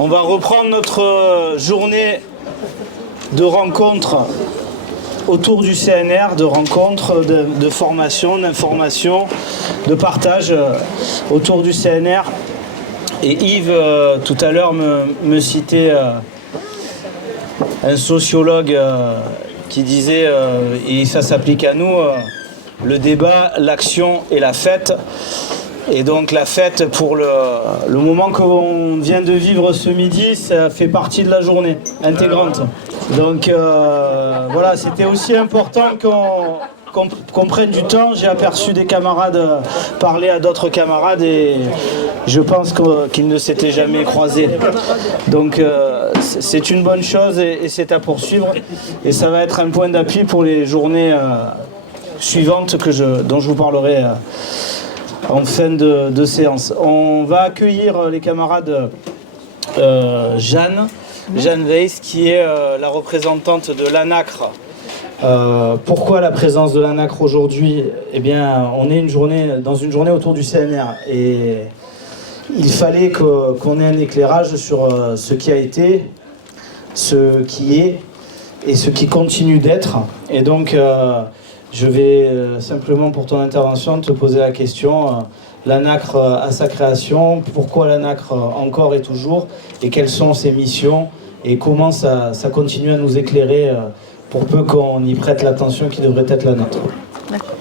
On va reprendre notre journée de rencontres autour du CNR, de rencontres, de formation, d'information, de partage autour du CNR. Et Yves, tout à l'heure, me citait un sociologue qui disait, et ça s'applique à nous, le débat, l'action et la fête. Et donc la fête, pour le moment qu'on vient de vivre ce midi, ça fait partie de la journée intégrante. Donc voilà, c'était aussi important qu'on prenne du temps. J'ai aperçu des camarades parler à d'autres camarades et je pense qu'ils ne s'étaient jamais croisés. Donc c'est une bonne chose et c'est à poursuivre. Et ça va être un point d'appui pour les journées suivantes dont je vous parlerai en fin de séance. On va accueillir les camarades Jeanne Weiss, qui est la représentante de l'ANACRE. Pourquoi la présence de l'ANACRE aujourd'hui? Eh bien, on est dans une journée autour du CNR et il fallait qu'on ait un éclairage sur ce qui a été, ce qui est et ce qui continue d'être. Et donc, je vais simplement, pour ton intervention, te poser la question. L'ANACRE à sa création, pourquoi l'ANACRE encore et toujours, et quelles sont ses missions, et comment ça continue à nous éclairer pour peu qu'on y prête l'attention qui devrait être la nôtre. D'accord.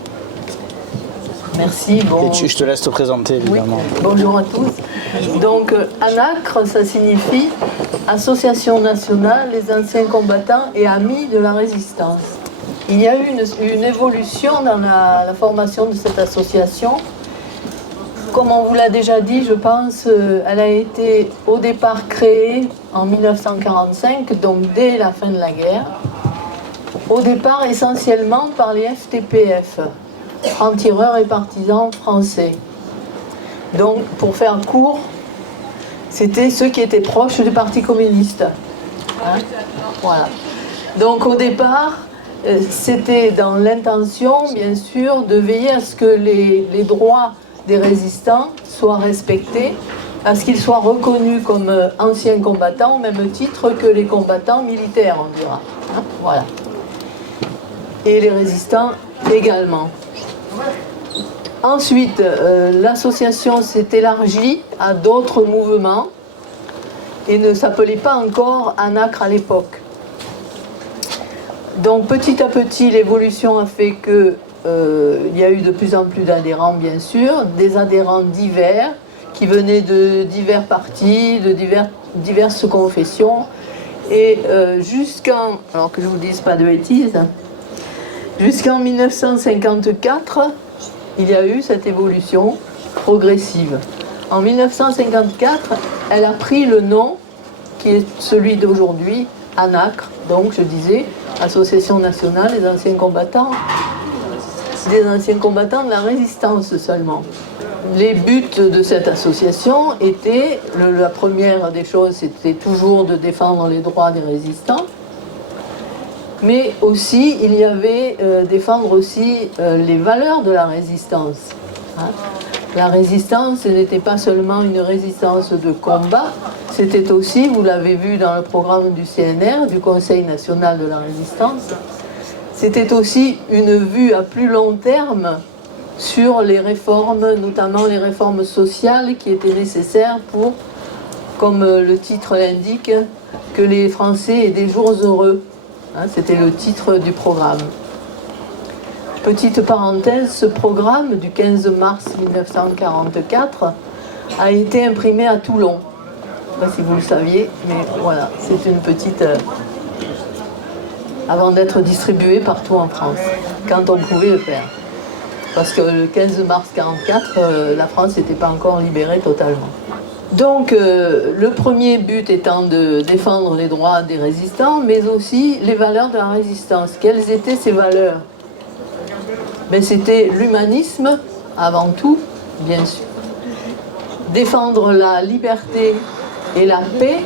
Merci. Bon. Et je te laisse te présenter, évidemment. Oui. Bonjour à tous. Donc, ANACRE, ça signifie Association nationale des anciens combattants et amis de la résistance. Il y a eu une évolution dans la formation de cette association. Comme on vous l'a déjà dit, je pense, elle a été au départ créée en 1945, donc dès la fin de la guerre. Au départ, essentiellement par les FTPF, francs-tireurs et partisans français. Donc, pour faire court, c'était ceux qui étaient proches du Parti communiste. Hein? Voilà. Donc, au départ, c'était dans l'intention, bien sûr, de veiller à ce que les droits des résistants soient respectés, à ce qu'ils soient reconnus comme anciens combattants au même titre que les combattants militaires, on dira. Hein? Voilà. Et les résistants également. Ensuite, l'association s'est élargie à d'autres mouvements et ne s'appelait pas encore ANACRE à l'époque. Donc petit à petit, l'évolution a fait que il y a eu de plus en plus d'adhérents, bien sûr, des adhérents divers qui venaient de divers partis, de diverses confessions. Et alors que je ne vous dise pas de bêtises, jusqu'en 1954, il y a eu cette évolution progressive. En 1954, elle a pris le nom qui est celui d'aujourd'hui, ANACRE, donc je disais, Association nationale des anciens combattants de la résistance seulement. Les buts de cette association étaient, la première des choses, c'était toujours de défendre les droits des résistants, mais aussi, il y avait défendre aussi les valeurs de la résistance. Hein. La résistance, ce n'était pas seulement une résistance de combat, c'était aussi, vous l'avez vu dans le programme du CNR, du Conseil national de la résistance, c'était aussi une vue à plus long terme sur les réformes, notamment les réformes sociales qui étaient nécessaires pour, comme le titre l'indique, que les Français aient des jours heureux. Hein, c'était le titre du programme. Petite parenthèse, ce programme du 15 mars 1944 a été imprimé à Toulon. Je ne sais pas si vous le saviez, mais voilà, c'est une petite... avant d'être distribué partout en France, quand on pouvait le faire. Parce que le 15 mars 1944, la France n'était pas encore libérée totalement. Donc, le premier but étant de défendre les droits des résistants, mais aussi les valeurs de la résistance. Quelles étaient ces valeurs? Ben, c'était l'humanisme, avant tout, bien sûr. Défendre la liberté et la paix,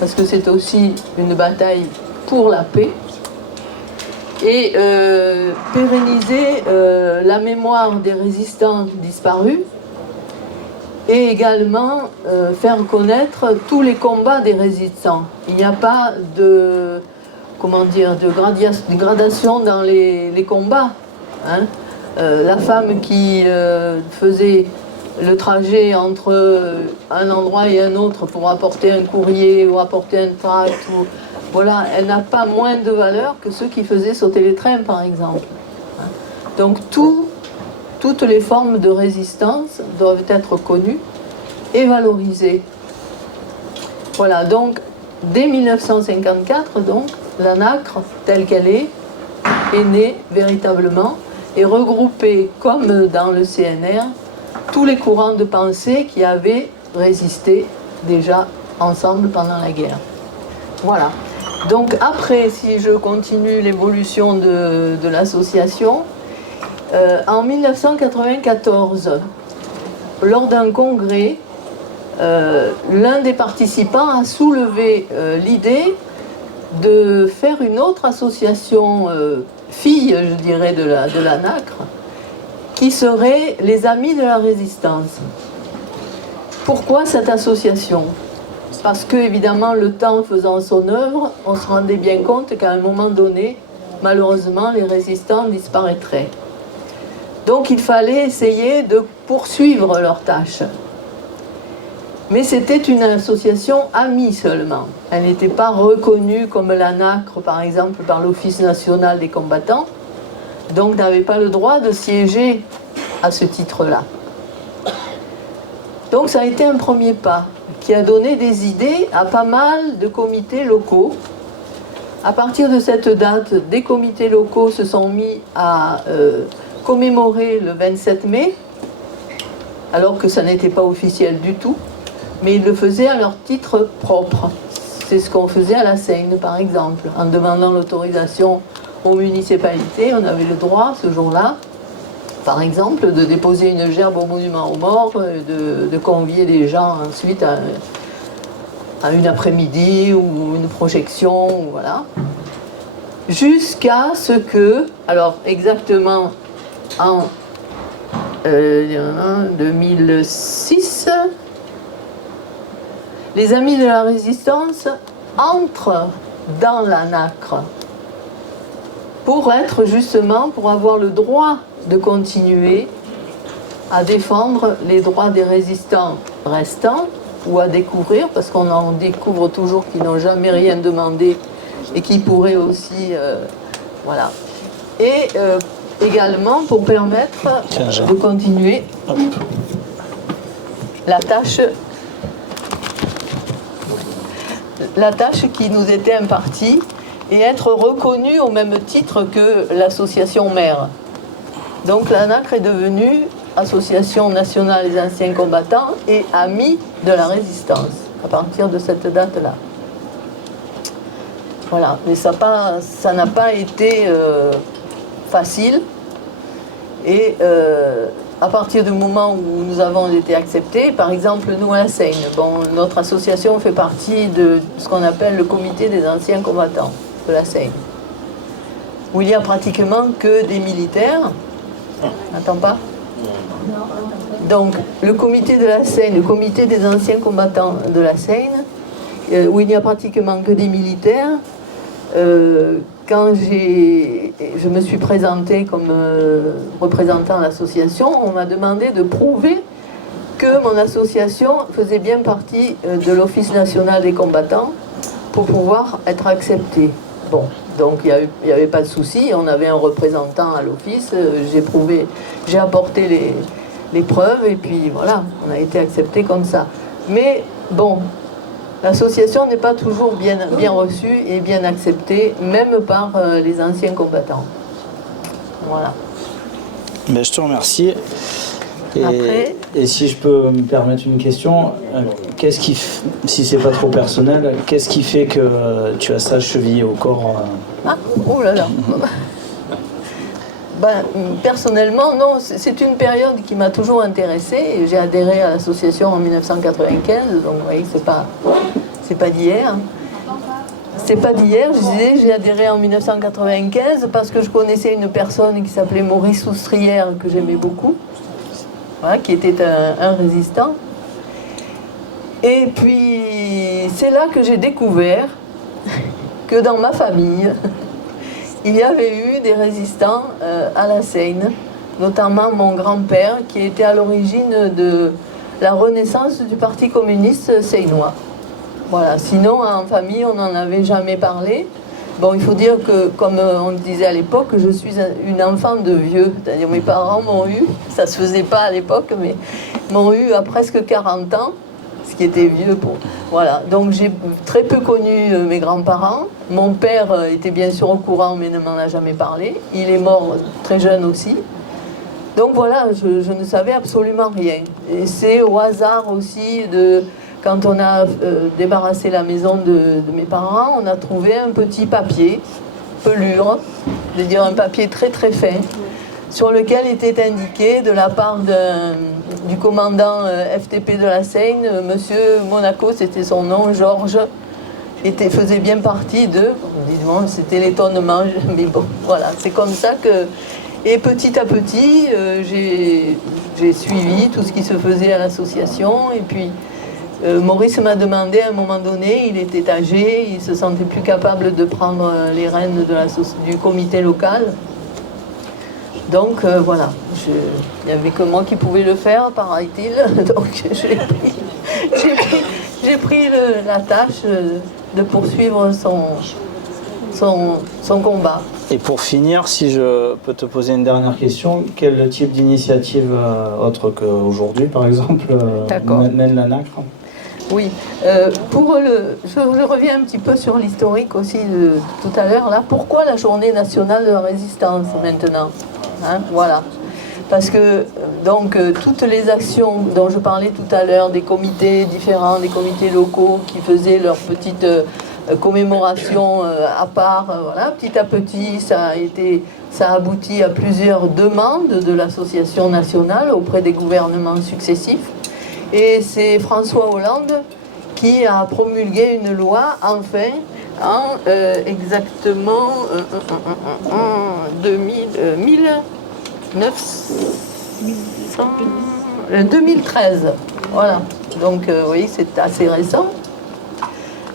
parce que c'est aussi une bataille pour la paix. Et pérenniser la mémoire des résistants disparus et également faire connaître tous les combats des résistants. Il n'y a pas de, comment dire, de gradation dans les combats. Hein. La femme qui faisait le trajet entre un endroit et un autre pour apporter un courrier ou apporter un tract, voilà, elle n'a pas moins de valeur que ceux qui faisaient sauter les trains, par exemple. Hein. Donc toutes les formes de résistance doivent être connues et valorisées. Voilà, donc dès 1954, donc, la NACRE, telle qu'elle est née véritablement et regroupée, comme dans le CNR, tous les courants de pensée qui avaient résisté déjà ensemble pendant la guerre. Voilà. Donc après, si je continue l'évolution de l'association, en 1994, lors d'un congrès, l'un des participants a soulevé l'idée de faire une autre association fille, je dirais, de la NACRE, qui serait les Amis de la Résistance. Pourquoi cette association ? Parce que, évidemment, le temps faisant son œuvre, on se rendait bien compte qu'à un moment donné, malheureusement, les résistants disparaîtraient. Donc il fallait essayer de poursuivre leurs tâches. Mais c'était une association amie seulement. Elle n'était pas reconnue comme la NACRE, par exemple, par l'Office national des combattants, donc n'avait pas le droit de siéger à ce titre-là. Donc ça a été un premier pas qui a donné des idées à pas mal de comités locaux. À partir de cette date, des comités locaux se sont mis à commémorer le 27 mai, alors que ça n'était pas officiel du tout, mais ils le faisaient à leur titre propre. C'est ce qu'on faisait à la Seine, par exemple, en demandant l'autorisation aux municipalités. On avait le droit, ce jour-là, par exemple, de déposer une gerbe au monument aux morts, de convier des gens ensuite à une après-midi ou une projection, voilà. Jusqu'à ce que, alors exactement en 2006, les Amis de la Résistance entrent dans la NACRE pour avoir le droit de continuer à défendre les droits des résistants restants ou à découvrir, parce qu'on en découvre toujours qui n'ont jamais rien demandé et qui pourraient aussi, voilà. Et également pour permettre de continuer la tâche qui nous était impartie et être reconnu au même titre que l'association mère. Donc la NACRE est devenue Association nationale des anciens combattants et Amis de la Résistance à partir de cette date-là. Voilà, mais ça n'a pas été facile et à partir du moment où nous avons été acceptés, par exemple nous à la Seine, notre association fait partie de ce qu'on appelle le comité des anciens combattants de la Seine, où il n'y a pratiquement que des militaires. N'entends pas ? Donc le comité de la Seine, le comité des anciens combattants de la Seine, où il n'y a pratiquement que des militaires. Quand je me suis présentée comme représentant l'association, on m'a demandé de prouver que mon association faisait bien partie de l'Office national des combattants pour pouvoir être acceptée. Bon, donc il n'y avait pas de souci, on avait un représentant à l'office, j'ai apporté les preuves et puis voilà, on a été accepté comme ça. Mais bon, l'association n'est pas toujours bien reçue et bien acceptée, même par les anciens combattants. Voilà. Mais je te remercie. Et si je peux me permettre une question, si c'est pas trop personnel, qu'est-ce qui fait que tu as ça chevillé au corps Oh là là. Personnellement, non, c'est une période qui m'a toujours intéressée. J'ai adhéré à l'association en 1995, donc vous voyez que c'est pas d'hier. C'est pas d'hier, je disais, j'ai adhéré en 1995 parce que je connaissais une personne qui s'appelait Maurice Soustrière, que j'aimais beaucoup, voilà, qui était un résistant. Et puis, c'est là que j'ai découvert que dans ma famille, il y avait eu des résistants à la Seine, notamment mon grand-père qui était à l'origine de la renaissance du Parti communiste seinois. Voilà, sinon en famille on n'en avait jamais parlé. Bon, il faut dire que, comme on le disait à l'époque, je suis une enfant de vieux, c'est-à-dire mes parents m'ont eu, ça se faisait pas à l'époque, mais m'ont eu à presque 40 ans, ce qui était vieux pour... Voilà, donc j'ai très peu connu mes grands-parents. Mon père était bien sûr au courant, mais ne m'en a jamais parlé. Il est mort très jeune aussi. Donc voilà, je ne savais absolument rien. Et c'est au hasard aussi de... Quand on a débarrassé la maison de mes parents, on a trouvé un petit papier, pelure, c'est-à-dire un papier très très fin, sur lequel était indiqué de la part du commandant FTP de la Seine, Monsieur Monaco, c'était son nom, Georges, faisait bien partie de... Bon, c'était l'étonnement, mais bon, voilà, c'est comme ça que... Et petit à petit, j'ai suivi tout ce qui se faisait à l'association, et puis... Maurice m'a demandé à un moment donné, il était âgé, il se sentait plus capable de prendre les rênes du comité local. Donc voilà, il n'y avait que moi qui pouvais le faire, paraît-il. Donc j'ai pris la tâche de poursuivre son combat. Et pour finir, si je peux te poser une dernière question, quel type d'initiative, autre qu'aujourd'hui par exemple, mène la NACRE ? Oui, je reviens un petit peu sur l'historique aussi de tout à l'heure. Là, pourquoi la journée nationale de la résistance maintenant, hein, voilà. Parce que donc toutes les actions dont je parlais tout à l'heure, des comités différents, des comités locaux qui faisaient leur petite commémoration à part, voilà, petit à petit, ça a abouti à plusieurs demandes de l'association nationale auprès des gouvernements successifs. Et c'est François Hollande qui a promulgué une loi, enfin, en exactement 2013. Voilà. Donc, vous voyez, c'est assez récent.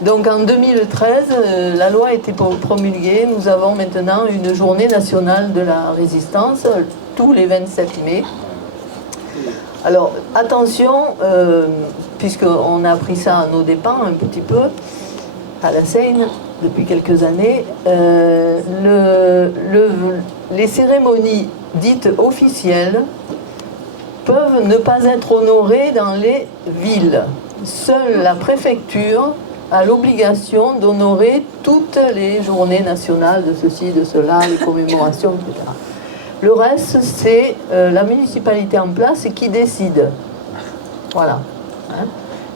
Donc, en 2013, la loi a été promulguée. Nous avons maintenant une journée nationale de la résistance, tous les 27 mai. Alors, attention, puisqu'on a appris ça à nos dépens un petit peu, à la Seine, depuis quelques années, les cérémonies dites officielles peuvent ne pas être honorées dans les villes. Seule la préfecture a l'obligation d'honorer toutes les journées nationales de ceci, de cela, les commémorations, etc. Le reste, c'est la municipalité en place qui décide. Voilà. Hein,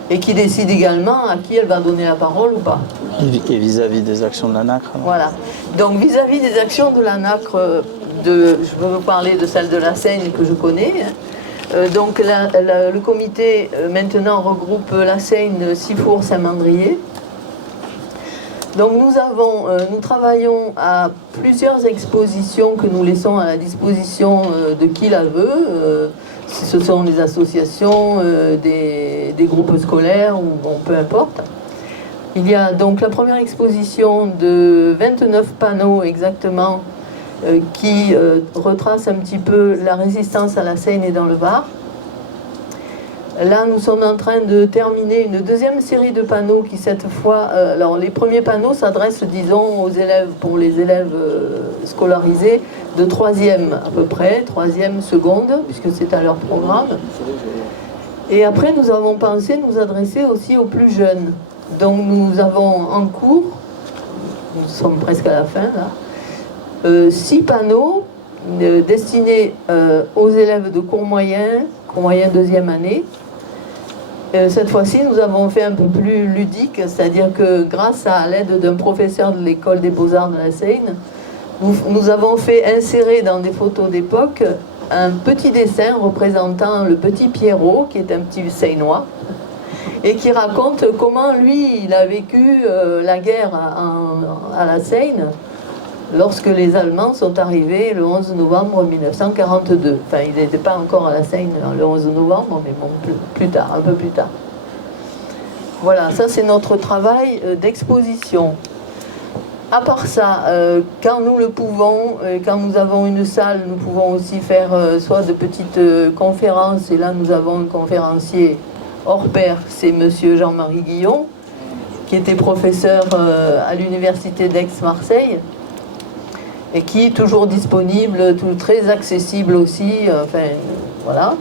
et qui décide également à qui elle va donner la parole ou pas. Et vis-à-vis des actions de la NACRE. Voilà. Donc vis-à-vis des actions de la NACRE, je veux vous parler de celle de la Seine que je connais. Donc le comité maintenant regroupe la Seine, Sifour, Saint-Mandrier. Donc nous travaillons à plusieurs expositions que nous laissons à la disposition de qui la veut. Ce sont des associations, des groupes scolaires, ou bon, peu importe. Il y a donc la première exposition de 29 panneaux exactement qui retrace un petit peu la résistance à la Seine et dans le Var. Là, nous sommes en train de terminer une deuxième série de panneaux qui, cette fois... alors, les premiers panneaux s'adressent, disons, aux élèves, pour les élèves scolarisés de 3e à peu près, 3e, seconde, puisque c'est à leur programme. Et après, nous avons pensé nous adresser aussi aux plus jeunes. Donc, nous avons en cours, nous sommes presque à la fin, là, 6 panneaux destinés aux élèves de cours moyen 2e année. Cette fois-ci, nous avons fait un peu plus ludique, c'est-à-dire que grâce à l'aide d'un professeur de l'école des beaux-arts de la Seine, nous avons fait insérer dans des photos d'époque un petit dessin représentant le petit Pierrot, qui est un petit Seinois, et qui raconte comment lui, il a vécu la guerre à la Seine, lorsque les Allemands sont arrivés le 11 novembre 1942. Enfin, ils n'étaient pas encore à la Seine le 11 novembre, mais bon, plus tard, un peu plus tard. Voilà, ça c'est notre travail d'exposition. À part ça, quand nous le pouvons, quand nous avons une salle, nous pouvons aussi faire soit de petites conférences, et là nous avons un conférencier hors pair, c'est monsieur Jean-Marie Guillon, qui était professeur à l'université d'Aix-Marseille, et qui est toujours disponible, très accessible aussi, enfin voilà.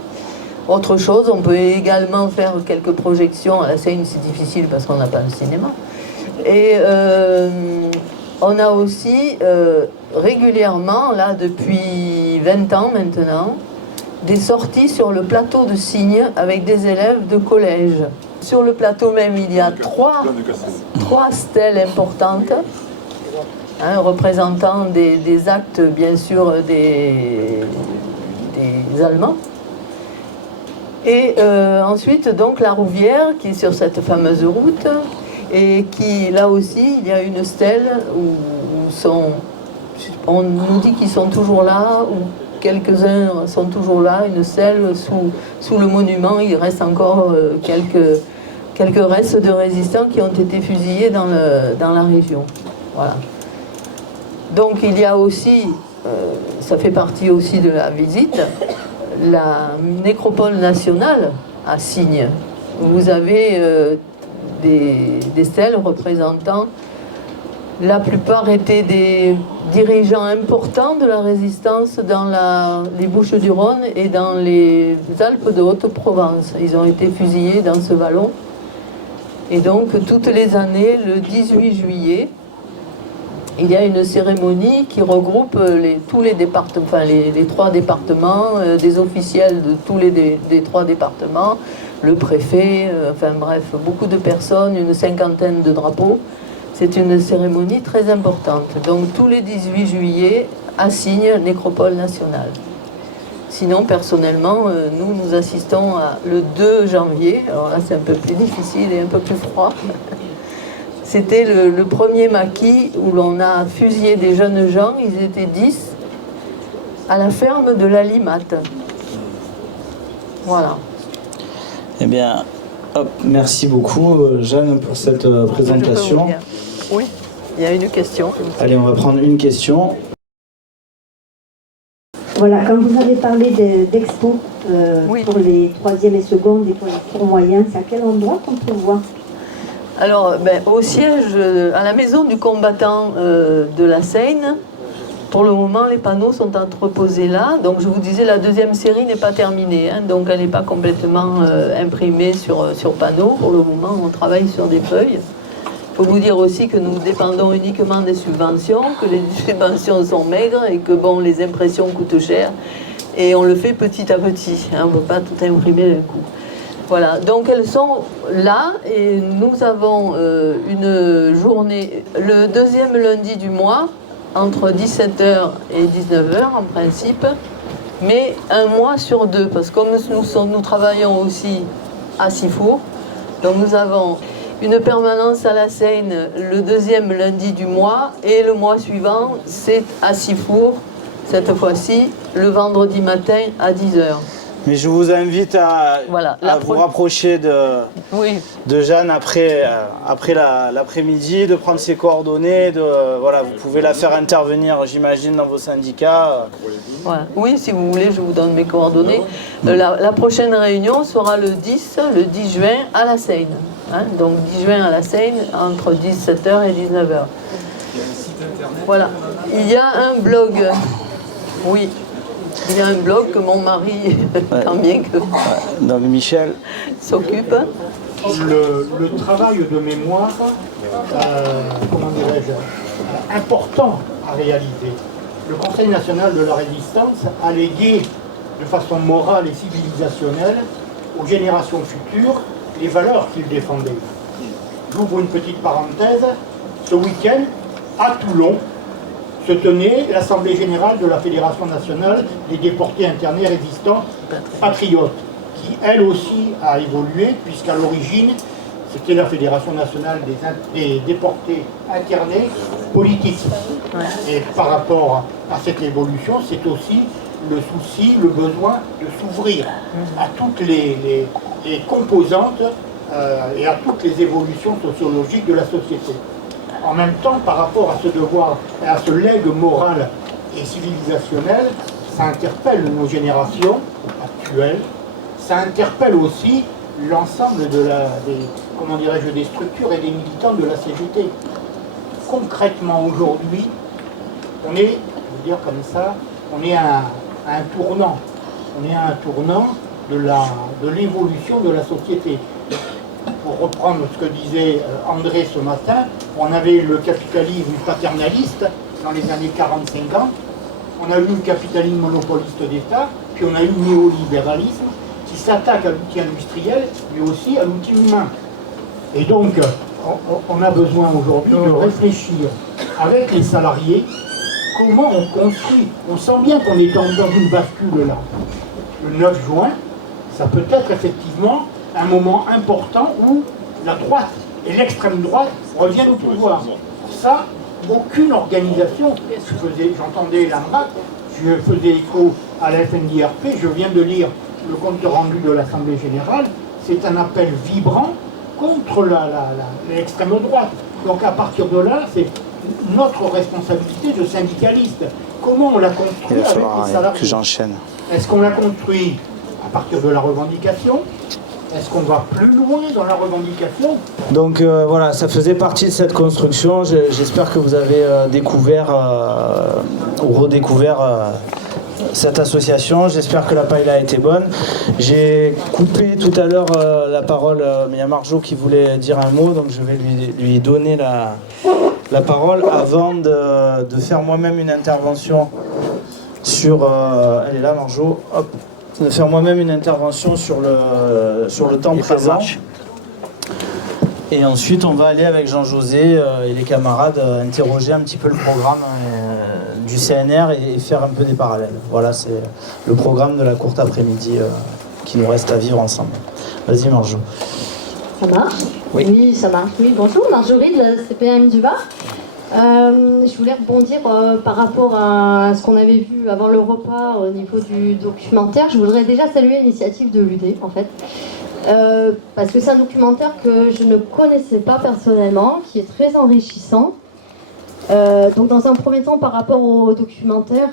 Autre chose, on peut également faire quelques projections. À la scène, c'est difficile parce qu'on n'a pas de cinéma. Et on a aussi régulièrement, là depuis 20 ans maintenant, des sorties sur le plateau de Signes avec des élèves de collège. Sur le plateau même, il y a trois stèles importantes, hein, représentant des actes, bien sûr, des Allemands. Et ensuite, donc, la Rouvière, qui est sur cette fameuse route, et qui, là aussi, il y a une stèle où on nous dit qu'ils sont toujours là, ou quelques-uns sont toujours là, une stèle sous le monument. Il reste encore quelques restes de résistants qui ont été fusillés dans la région. Voilà. Donc, il y a aussi, ça fait partie aussi de la visite, la nécropole nationale à Signes. Vous avez des stèles représentant, la plupart étaient des dirigeants importants de la résistance dans les Bouches-du-Rhône et dans les Alpes de Haute-Provence. Ils ont été fusillés dans ce vallon. Et donc, toutes les années, le 18 juillet, il y a une cérémonie qui regroupe tous les départements, enfin les trois départements, des officiels de tous des trois départements, le préfet, enfin bref, beaucoup de personnes, une cinquantaine de drapeaux. C'est une cérémonie très importante. Donc tous les 18 juillet, à Signes, nécropole nationale. Sinon, personnellement, nous assistons le 2 janvier, alors là c'est un peu plus difficile et un peu plus froid. C'était le premier maquis où l'on a fusillé des jeunes gens, ils étaient 10, à la ferme de la Limate. Voilà. Eh bien, hop, merci beaucoup Jeanne pour cette présentation. Oui, il y a une question. Allez, on va prendre une question. Voilà, quand vous avez parlé d'expo pour les troisième et seconde et pour les cours moyens, c'est à quel endroit qu'on peut voir ? Alors, au siège, à la maison du combattant de la Seine, pour le moment, les panneaux sont entreposés là. Donc, je vous disais, la deuxième série n'est pas terminée. Hein, donc, elle n'est pas complètement imprimée sur panneau. Pour le moment, on travaille sur des feuilles. Il faut vous dire aussi que nous dépendons uniquement des subventions, que les subventions sont maigres et que, bon, les impressions coûtent cher. Et on le fait petit à petit. Hein, on ne peut pas tout imprimer d'un coup. Voilà, donc elles sont là et nous avons une journée, le deuxième lundi du mois, entre 17h et 19h en principe, mais un mois sur deux, parce que comme nous travaillons aussi à Sifour, donc nous avons une permanence à la Seine le deuxième lundi du mois et le mois suivant c'est à Sifour, cette fois-ci le vendredi matin à 10h. Mais je vous invite à vous rapprocher de Jeanne après l'après-midi, de prendre ses coordonnées. Voilà, vous pouvez la faire intervenir, j'imagine, dans vos syndicats. Voilà. Oui, si vous voulez, je vous donne mes coordonnées. La prochaine réunion sera le 10 juin à la Seine. Hein, donc 10 juin à la Seine, entre 17h et 19h. Voilà. Il y a un blog. Oui. Il y a un blog que mon mari, tant bien que donc Michel s'occupe. Le travail de mémoire, comment dirais-je, important à réaliser. Le Conseil national de la résistance a légué de façon morale et civilisationnelle aux générations futures les valeurs qu'il défendait. J'ouvre une petite parenthèse. Ce week-end, à Toulon, se tenait l'Assemblée générale de la Fédération nationale des déportés internés résistants patriotes, qui elle aussi a évolué, puisqu'à l'origine, c'était la Fédération nationale des déportés internés politiques. Et par rapport à cette évolution, c'est aussi le souci, le besoin de s'ouvrir à toutes les composantes et à toutes les évolutions sociologiques de la société. En même temps, par rapport à ce devoir et à ce legs moral et civilisationnel, ça interpelle nos générations actuelles, ça interpelle aussi l'ensemble des structures et des militants de la CGT. Concrètement, aujourd'hui, on est, je veux dire comme ça, on est à un tournant. On est à un tournant de l'évolution de la société. Pour reprendre ce que disait André ce matin, on avait le capitalisme paternaliste dans les années 40-50, on a eu le capitalisme monopoliste d'État, puis on a eu le néolibéralisme qui s'attaque à l'outil industriel, mais aussi à l'outil humain. Et donc, on a besoin aujourd'hui de réfléchir avec les salariés comment on construit. On sent bien qu'on est dans une bascule là. Le 9 juin, ça peut être effectivement un moment important où la droite et l'extrême droite reviennent au pouvoir. Pour ça, aucune organisation, j'entendais l'AMRAC, je faisais écho à la FNDRP, je viens de lire le compte rendu de l'Assemblée Générale, c'est un appel vibrant contre l'extrême droite. Donc à partir de là, c'est notre responsabilité de syndicaliste. Comment on la construit avec les salariés? Que j'enchaîne. Est-ce qu'on la construit à partir de la revendication? Est-ce qu'on va plus loin dans la revendication? Donc voilà, ça faisait partie de cette construction. J'espère que vous avez découvert ou redécouvert cette association. J'espère que la paella a été bonne. J'ai coupé tout à l'heure la parole, mais il y a Marjo qui voulait dire un mot, donc je vais lui donner la parole avant de faire moi-même une intervention sur... elle est là, Marjo. Hop. De faire moi-même une intervention sur le temps présent. Et ensuite, on va aller avec Jean-José et les camarades interroger un petit peu le programme du CNR et faire un peu des parallèles. Voilà, c'est le programme de la courte après-midi qui nous reste à vivre ensemble. Vas-y, Marjo. Ça marche? Oui, ça marche. Oui, bonjour, Marjorie de la CPM du Var. Je voulais rebondir par rapport à ce qu'on avait vu avant le repas au niveau du documentaire. Je voudrais déjà saluer l'initiative de l'UD, en fait, parce que c'est un documentaire que je ne connaissais pas personnellement, qui est très enrichissant. Donc dans un premier temps, par rapport au documentaire,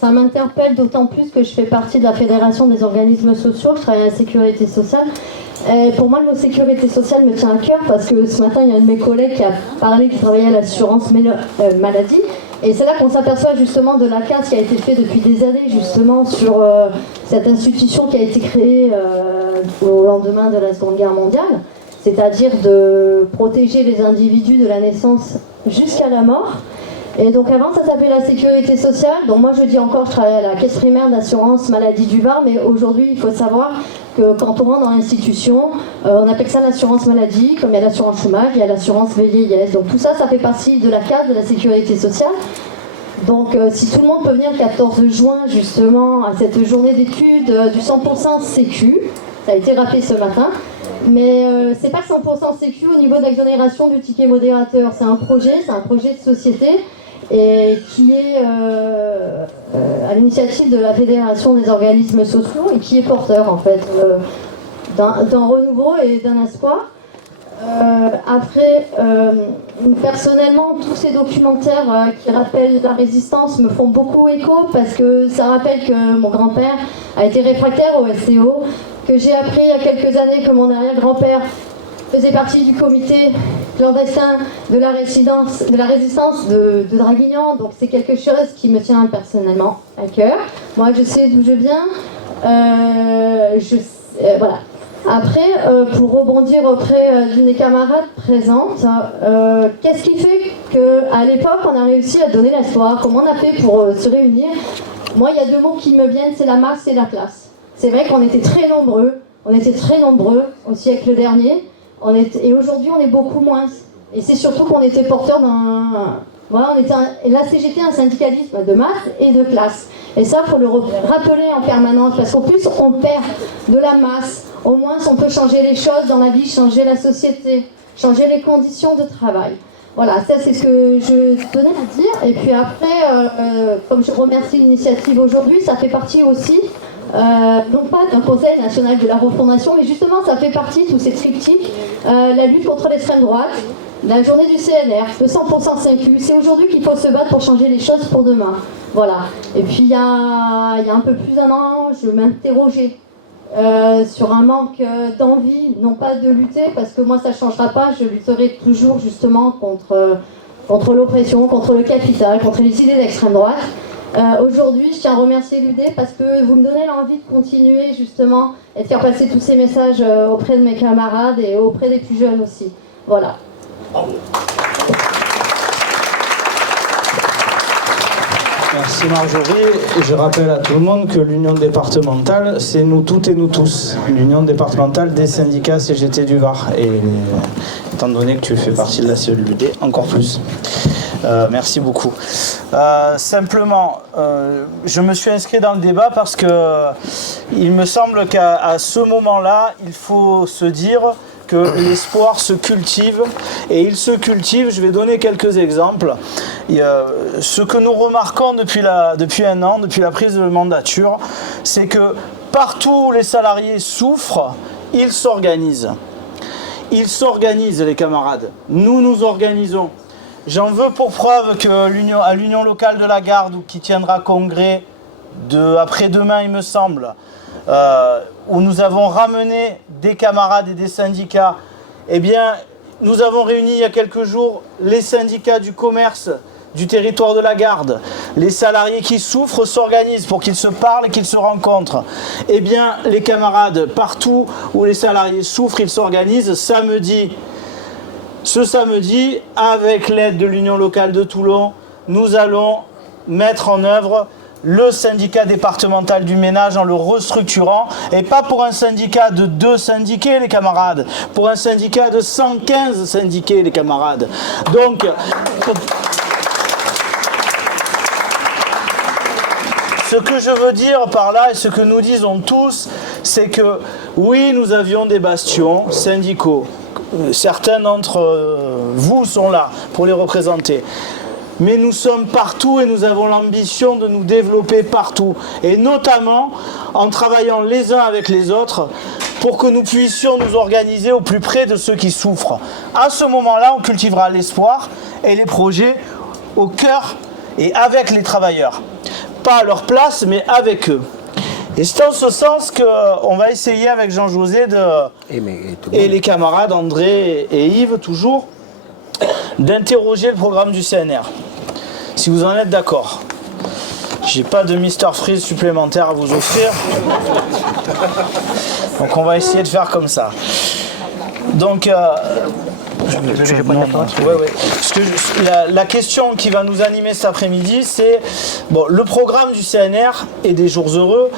ça m'interpelle d'autant plus que je fais partie de la Fédération des organismes sociaux, je travaille à la sécurité sociale. Pour moi, le mot sécurité sociale me tient à cœur parce que ce matin, il y a un de mes collègues qui a parlé qu'il travaillait à l'assurance maladie. Et c'est là qu'on s'aperçoit justement de la casse qui a été faite depuis des années justement sur cette institution qui a été créée au lendemain de la Seconde Guerre mondiale, c'est-à-dire de protéger les individus de la naissance jusqu'à la mort. Et donc avant, ça s'appelait la sécurité sociale. Donc moi, je dis encore, je travaille à la caisse primaire d'assurance maladie du Var, mais aujourd'hui, il faut savoir que quand on rentre dans l'institution, on appelle ça l'assurance maladie, comme il y a l'assurance chômage, il y a l'assurance vieillesse. Donc tout ça, ça fait partie de la case de la sécurité sociale. Donc si tout le monde peut venir le 14 juin, justement, à cette journée d'études du 100% Sécu, ça a été rappelé ce matin, mais c'est pas 100% Sécu au niveau de l'exonération du ticket modérateur. C'est un projet de société, et qui est à l'initiative de la Fédération des organismes sociaux et qui est porteur en fait d'un renouveau et d'un espoir. Après, personnellement, tous ces documentaires qui rappellent la résistance me font beaucoup écho parce que ça rappelle que mon grand-père a été réfractaire au SCO, que j'ai appris il y a quelques années que mon arrière-grand-père faisait partie du comité clandestin de la résistance de Draguignan, donc c'est quelque chose qui me tient personnellement à cœur. Moi, je sais d'où je viens, voilà. Après, pour rebondir auprès d'une des camarades présentes, qu'est-ce qui fait qu'à l'époque, on a réussi à donner l'espoir? Comment on a fait pour se réunir? Moi, il y a deux mots qui me viennent, c'est la masse et la classe. C'est vrai qu'on était très nombreux au siècle dernier, et aujourd'hui, on est beaucoup moins. Et c'est surtout qu'on était porteur d'un... Voilà, et la CGT, un syndicalisme de masse et de classe. Et ça, il faut le rappeler en permanence, parce qu'au plus on perd de la masse, au moins on peut changer les choses dans la vie, changer la société, changer les conditions de travail. Voilà, ça c'est ce que je tenais à dire. Et puis après, comme je remercie l'initiative aujourd'hui, ça fait partie aussi non pas d'un Conseil national de la refondation, mais justement ça fait partie de tous ces triptyques, la lutte contre l'extrême droite, la journée du CNR, le 100% 5U, c'est aujourd'hui qu'il faut se battre pour changer les choses pour demain. Voilà. Et puis il y a un peu plus d'un an, je m'interrogeais sur un manque d'envie, non pas de lutter, parce que moi ça ne changera pas, je lutterai toujours justement contre l'oppression, contre le capital, contre les idées d'extrême droite. Aujourd'hui, je tiens à remercier l'UD parce que vous me donnez l'envie de continuer justement et de faire passer tous ces messages auprès de mes camarades et auprès des plus jeunes aussi. Voilà. Merci Marjorie. Je rappelle à tout le monde que l'union départementale, c'est nous toutes et nous tous. L'union départementale des syndicats CGT du Var. Et étant donné que tu fais partie de la cellule UD, encore plus. Merci beaucoup. Simplement, je me suis inscrit dans le débat parce que il me semble qu'à ce moment-là, il faut se dire que l'espoir se cultive, et il se cultive, je vais donner quelques exemples. Ce que nous remarquons depuis un an, depuis la prise de mandature, c'est que partout où les salariés souffrent, ils s'organisent. Ils s'organisent, les camarades. Nous nous organisons. J'en veux pour preuve qu'à l'Union locale de la Garde, qui tiendra congrès après-demain, il me semble, où nous avons ramené des camarades et des syndicats, eh bien, nous avons réuni il y a quelques jours les syndicats du commerce du territoire de la Garde. Les salariés qui souffrent s'organisent pour qu'ils se parlent et qu'ils se rencontrent. Eh bien, les camarades, partout où les salariés souffrent, ils s'organisent. Ce samedi, avec l'aide de l'Union locale de Toulon, nous allons mettre en œuvre le syndicat départemental du ménage en le restructurant, et pas pour un syndicat de 2 syndiqués, les camarades, pour un syndicat de 115 syndiqués, les camarades. Donc, ce que je veux dire par là, et ce que nous disons tous, c'est que oui, nous avions des bastions syndicaux. Certains d'entre vous sont là pour les représenter. Mais nous sommes partout et nous avons l'ambition de nous développer partout. Et notamment en travaillant les uns avec les autres pour que nous puissions nous organiser au plus près de ceux qui souffrent. À ce moment-là, on cultivera l'espoir et les projets au cœur et avec les travailleurs. Pas à leur place, mais avec eux. Et c'est en ce sens qu'on va essayer avec Jean-José et les camarades André et Yves, toujours, d'interroger le programme du CNR. Si vous en êtes d'accord. J'ai pas de Mr Freeze supplémentaire à vous offrir. Donc on va essayer de faire comme ça. Donc la question qui va nous animer cet après-midi, c'est le programme du CNR et des jours heureux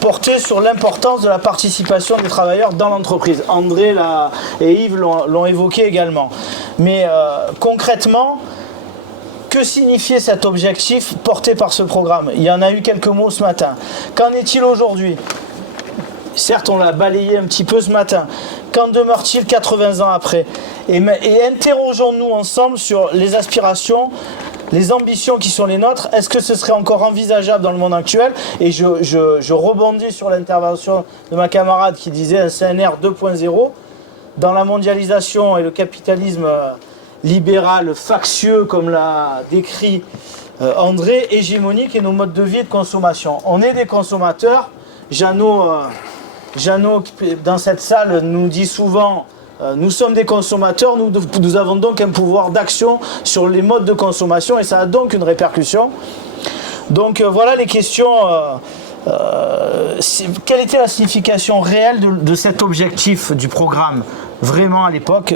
porté sur l'importance de la participation des travailleurs dans l'entreprise. André et Yves l'ont évoqué également. Mais concrètement, que signifiait cet objectif porté par ce programme? Il y en a eu quelques mots ce matin. Qu'en est-il aujourd'hui? Certes, on l'a balayé un petit peu ce matin. Qu'en demeure-t-il 80 ans après? Et interrogeons-nous ensemble sur les aspirations, les ambitions qui sont les nôtres. Est-ce que ce serait encore envisageable dans le monde actuel? Et je rebondis sur l'intervention de ma camarade qui disait un CNR 2.0. Dans la mondialisation et le capitalisme libéral, factieux, comme l'a décrit André, hégémonique et nos modes de vie et de consommation. On est des consommateurs. Jeannot, dans cette salle, nous dit souvent nous sommes des consommateurs, nous avons donc un pouvoir d'action sur les modes de consommation et ça a donc une répercussion. Donc voilà les questions. Quelle était la signification réelle de cet objectif du programme, vraiment à l'époque?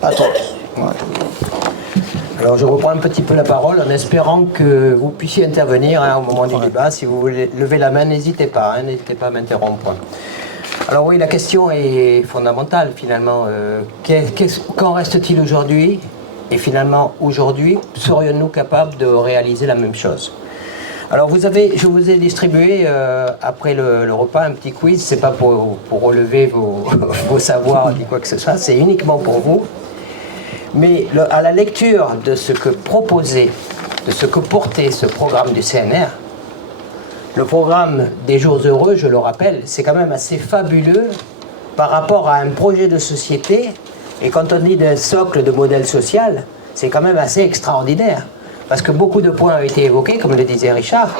À toi. Ouais. Alors je reprends un petit peu la parole en espérant que vous puissiez intervenir au moment du débat. Si vous voulez lever la main, n'hésitez pas à m'interrompre. Alors oui, la question est fondamentale finalement. Qu'en reste-t-il aujourd'hui? Et finalement, aujourd'hui, serions-nous capables de réaliser la même chose? Alors je vous ai distribué après le repas un petit quiz. C'est pas pour relever vos savoirs ni quoi que ce soit, c'est uniquement pour vous. Mais à la lecture de ce que proposait, de ce que portait ce programme du CNR, Le programme des jours heureux, je le rappelle, c'est quand même assez fabuleux par rapport à un projet de société. Et quand on dit d'un socle de modèle social, c'est quand même assez extraordinaire. Parce que beaucoup de points ont été évoqués, comme le disait Richard.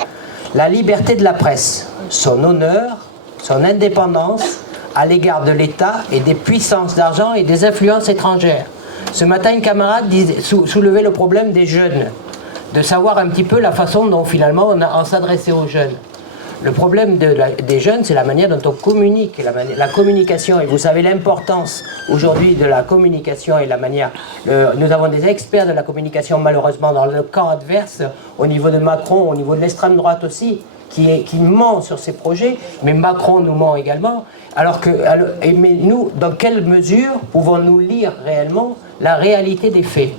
La liberté de la presse, son honneur, son indépendance à l'égard de l'État et des puissances d'argent et des influences étrangères. Ce matin, une camarade soulevait le problème des jeunes, de savoir un petit peu la façon dont finalement on s'adressait aux jeunes. Le problème des jeunes, c'est la manière dont on communique, la communication. Et vous savez l'importance aujourd'hui de la communication et la manière... nous avons des experts de la communication, malheureusement, dans le camp adverse, au niveau de Macron, au niveau de l'extrême droite aussi, qui ment sur ces projets, mais Macron nous ment également. Mais nous, dans quelle mesure pouvons-nous lire réellement la réalité des faits?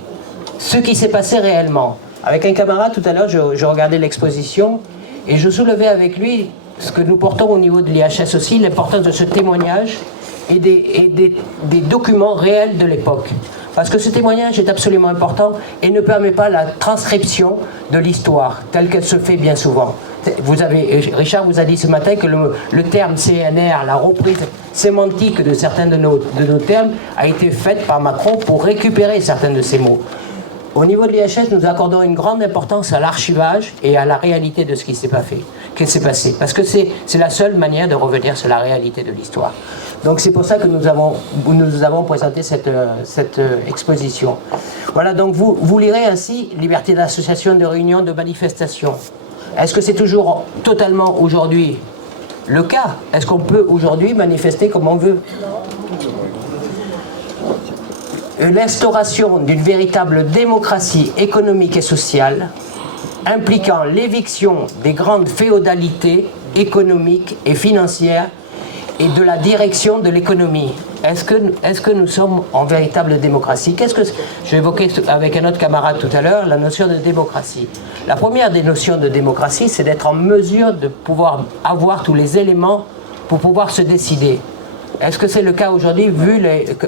Ce qui s'est passé réellement. Avec un camarade, tout à l'heure, je regardais l'exposition, et je soulevais avec lui ce que nous portons au niveau de l'IHS aussi, l'importance de ce témoignage et des documents réels de l'époque. Parce que ce témoignage est absolument important et ne permet pas la transcription de l'histoire, telle qu'elle se fait bien souvent. Richard vous a dit ce matin que le terme CNR, la reprise sémantique de certains de nos termes, a été faite par Macron pour récupérer certains de ces mots. Au niveau de l'IHS, nous accordons une grande importance à l'archivage et à la réalité de ce qui s'est passé. Parce que c'est la seule manière de revenir sur la réalité de l'histoire. Donc c'est pour ça que nous avons présenté cette exposition. Voilà, donc vous lirez ainsi liberté d'association, de réunion, de manifestation. Est-ce que c'est toujours totalement aujourd'hui le cas? Est-ce qu'on peut aujourd'hui manifester comme on veut? L'instauration d'une véritable démocratie économique et sociale impliquant l'éviction des grandes féodalités économiques et financières et de la direction de l'économie. Est-ce que nous sommes en véritable démocratie? J'ai évoqué avec un autre camarade tout à l'heure la notion de démocratie. La première des notions de démocratie, c'est d'être en mesure de pouvoir avoir tous les éléments pour pouvoir se décider. Est-ce que c'est le cas aujourd'hui,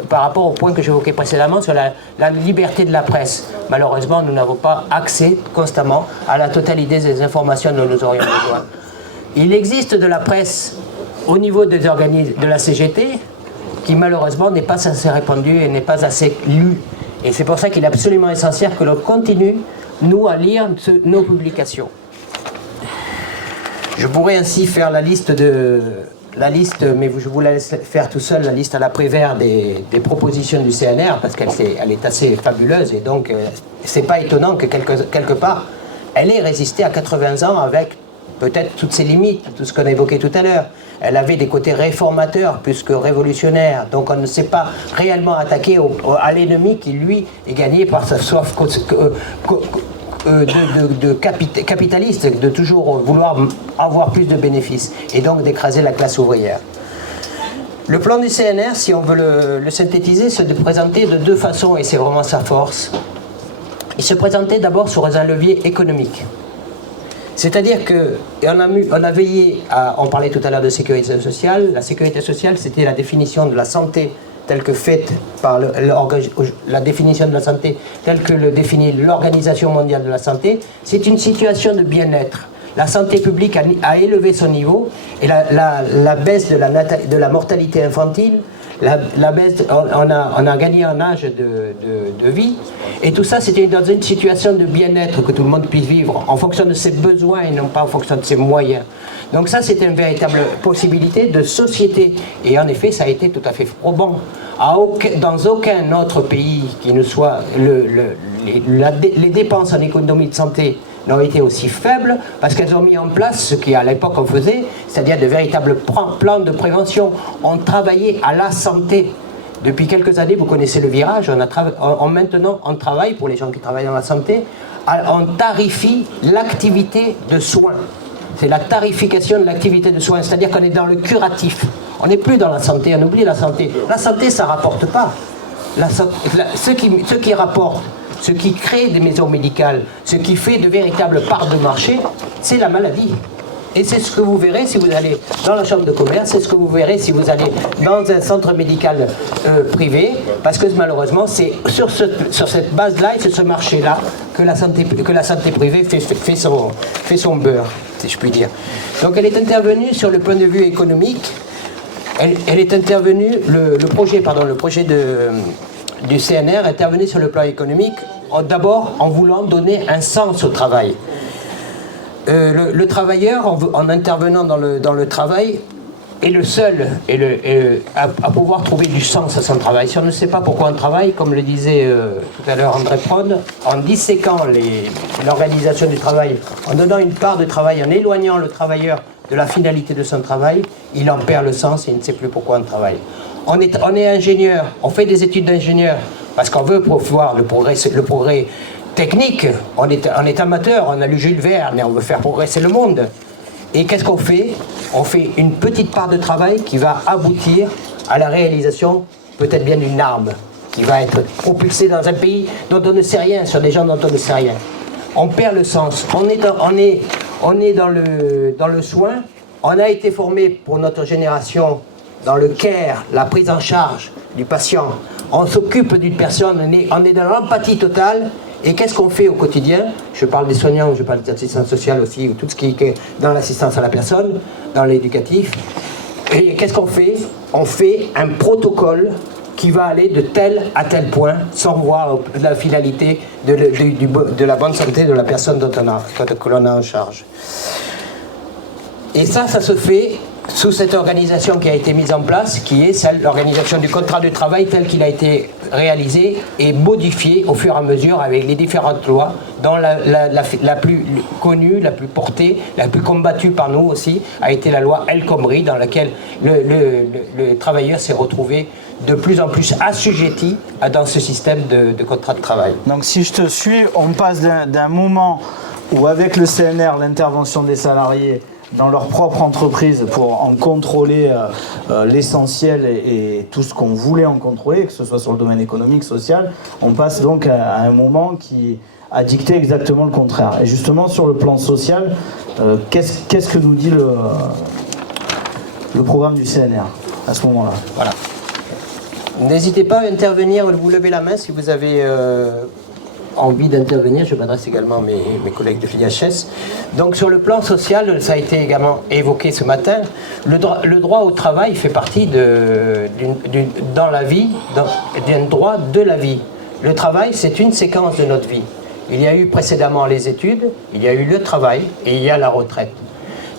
par rapport au point que j'évoquais précédemment sur la liberté de la presse? Malheureusement, nous n'avons pas accès constamment à la totalité des informations dont nous aurions besoin. Il existe de la presse au niveau des organismes de la CGT qui malheureusement n'est pas assez répandue et n'est pas assez lue. Et c'est pour ça qu'il est absolument essentiel que l'on continue, nous, à lire nos publications. Je pourrais ainsi faire la liste, mais je vous la laisse faire tout seul, la liste à l'après-vert des propositions du CNR, parce qu'elle est assez fabuleuse, et donc c'est pas étonnant que quelque part, elle ait résisté à 80 ans avec peut-être toutes ses limites, tout ce qu'on a évoqué tout à l'heure. Elle avait des côtés réformateurs plus que révolutionnaires, donc on ne s'est pas réellement attaqué à l'ennemi qui, lui, est gagné par sa soif capitaliste, de toujours vouloir avoir plus de bénéfices, et donc d'écraser la classe ouvrière. Le plan du CNR, si on veut le synthétiser, c'est de présenter de deux façons, et c'est vraiment sa force. Il se présentait d'abord sur un levier économique. C'est-à-dire qu'on a veillé à... On parlait tout à l'heure de sécurité sociale. La sécurité sociale, c'était la définition de la santé telle que faite par la définition de la santé telle que le définit l'Organisation mondiale de la santé. C'est une situation de bien-être. La santé publique a élevé son niveau et la baisse de la mortalité infantile, la baisse, on a gagné en âge de vie, et tout ça c'était dans une situation de bien-être que tout le monde puisse vivre en fonction de ses besoins et non pas en fonction de ses moyens. Donc ça c'était une véritable possibilité de société, et en effet ça a été tout à fait probant. Dans aucun autre pays qui ne soit les dépenses en économie de santé n'ont été aussi faibles, parce qu'elles ont mis en place ce qu'à l'époque on faisait, c'est-à-dire de véritables plans de prévention. On travaillait à la santé. Depuis quelques années, vous connaissez le virage, maintenant on travaille, pour les gens qui travaillent dans la santé, on tarifie l'activité de soins. C'est la tarification de l'activité de soins, c'est-à-dire qu'on est dans le curatif. On n'est plus dans la santé, on oublie la santé. La santé, ça ne rapporte pas. Ce qui rapporte, ce qui crée des maisons médicales, ce qui fait de véritables parts de marché, c'est la maladie. Et c'est ce que vous verrez si vous allez dans la chambre de commerce, c'est ce que vous verrez si vous allez dans un centre médical privé, parce que malheureusement, c'est sur cette base-là et sur ce marché-là que la santé privée fait son beurre. si je puis dire. Donc elle est intervenue sur le point de vue économique. Elle est intervenue, le projet du CNR est intervenu sur le plan économique, d'abord en voulant donner un sens au travail. Le travailleur, en intervenant dans le travail, est le seul à pouvoir trouver du sens à son travail. Si on ne sait pas pourquoi on travaille, comme le disait tout à l'heure André Prode, en disséquant l'organisation du travail, en donnant une part de travail, en éloignant le travailleur de la finalité de son travail, il en perd le sens et il ne sait plus pourquoi on travaille. On est ingénieur, on fait des études d'ingénieur parce qu'on veut voir le progrès technique. On est amateur, on a lu Jules Verne et on veut faire progresser le monde. Et qu'est-ce qu'on fait? On fait une petite part de travail qui va aboutir à la réalisation peut-être bien d'une arme qui va être propulsée dans un pays dont on ne sait rien, sur des gens dont on ne sait rien. On perd le sens. On est dans le soin. On a été formé pour notre génération dans le care, la prise en charge du patient. On s'occupe d'une personne, on est dans l'empathie totale. Et qu'est-ce qu'on fait au quotidien? Je parle des soignants, je parle des assistants sociaux aussi, ou tout ce qui est dans l'assistance à la personne, dans l'éducatif. Et qu'est-ce qu'on fait? On fait un protocole qui va aller de tel à tel point, sans voir la finalité de la bonne santé de la personne que l'on a en charge. Et ça se fait sous cette organisation qui a été mise en place, qui est l'organisation du contrat de travail tel qu'il a été réalisé et modifié au fur et à mesure avec les différentes lois, dont la plus connue, la plus portée, la plus combattue par nous aussi, a été la loi El Khomri, dans laquelle le travailleur s'est retrouvé de plus en plus assujetti dans ce système de contrat de travail. Donc si je te suis, on passe d'un moment où avec le CNR, l'intervention des salariés dans leur propre entreprise pour en contrôler l'essentiel et tout ce qu'on voulait en contrôler, que ce soit sur le domaine économique, social, on passe donc à un moment qui a dicté exactement le contraire. Et justement sur le plan social, qu'est-ce que nous dit le programme du CNR à ce moment-là? Voilà. N'hésitez pas à intervenir, vous levez la main si vous avez envie d'intervenir. Je m'adresse également à mes collègues de l'IHS. Donc sur le plan social, ça a été également évoqué ce matin, le droit au travail fait partie dans la vie, d'un droit de la vie. Le travail, c'est une séquence de notre vie. Il y a eu précédemment les études, il y a eu le travail et il y a la retraite.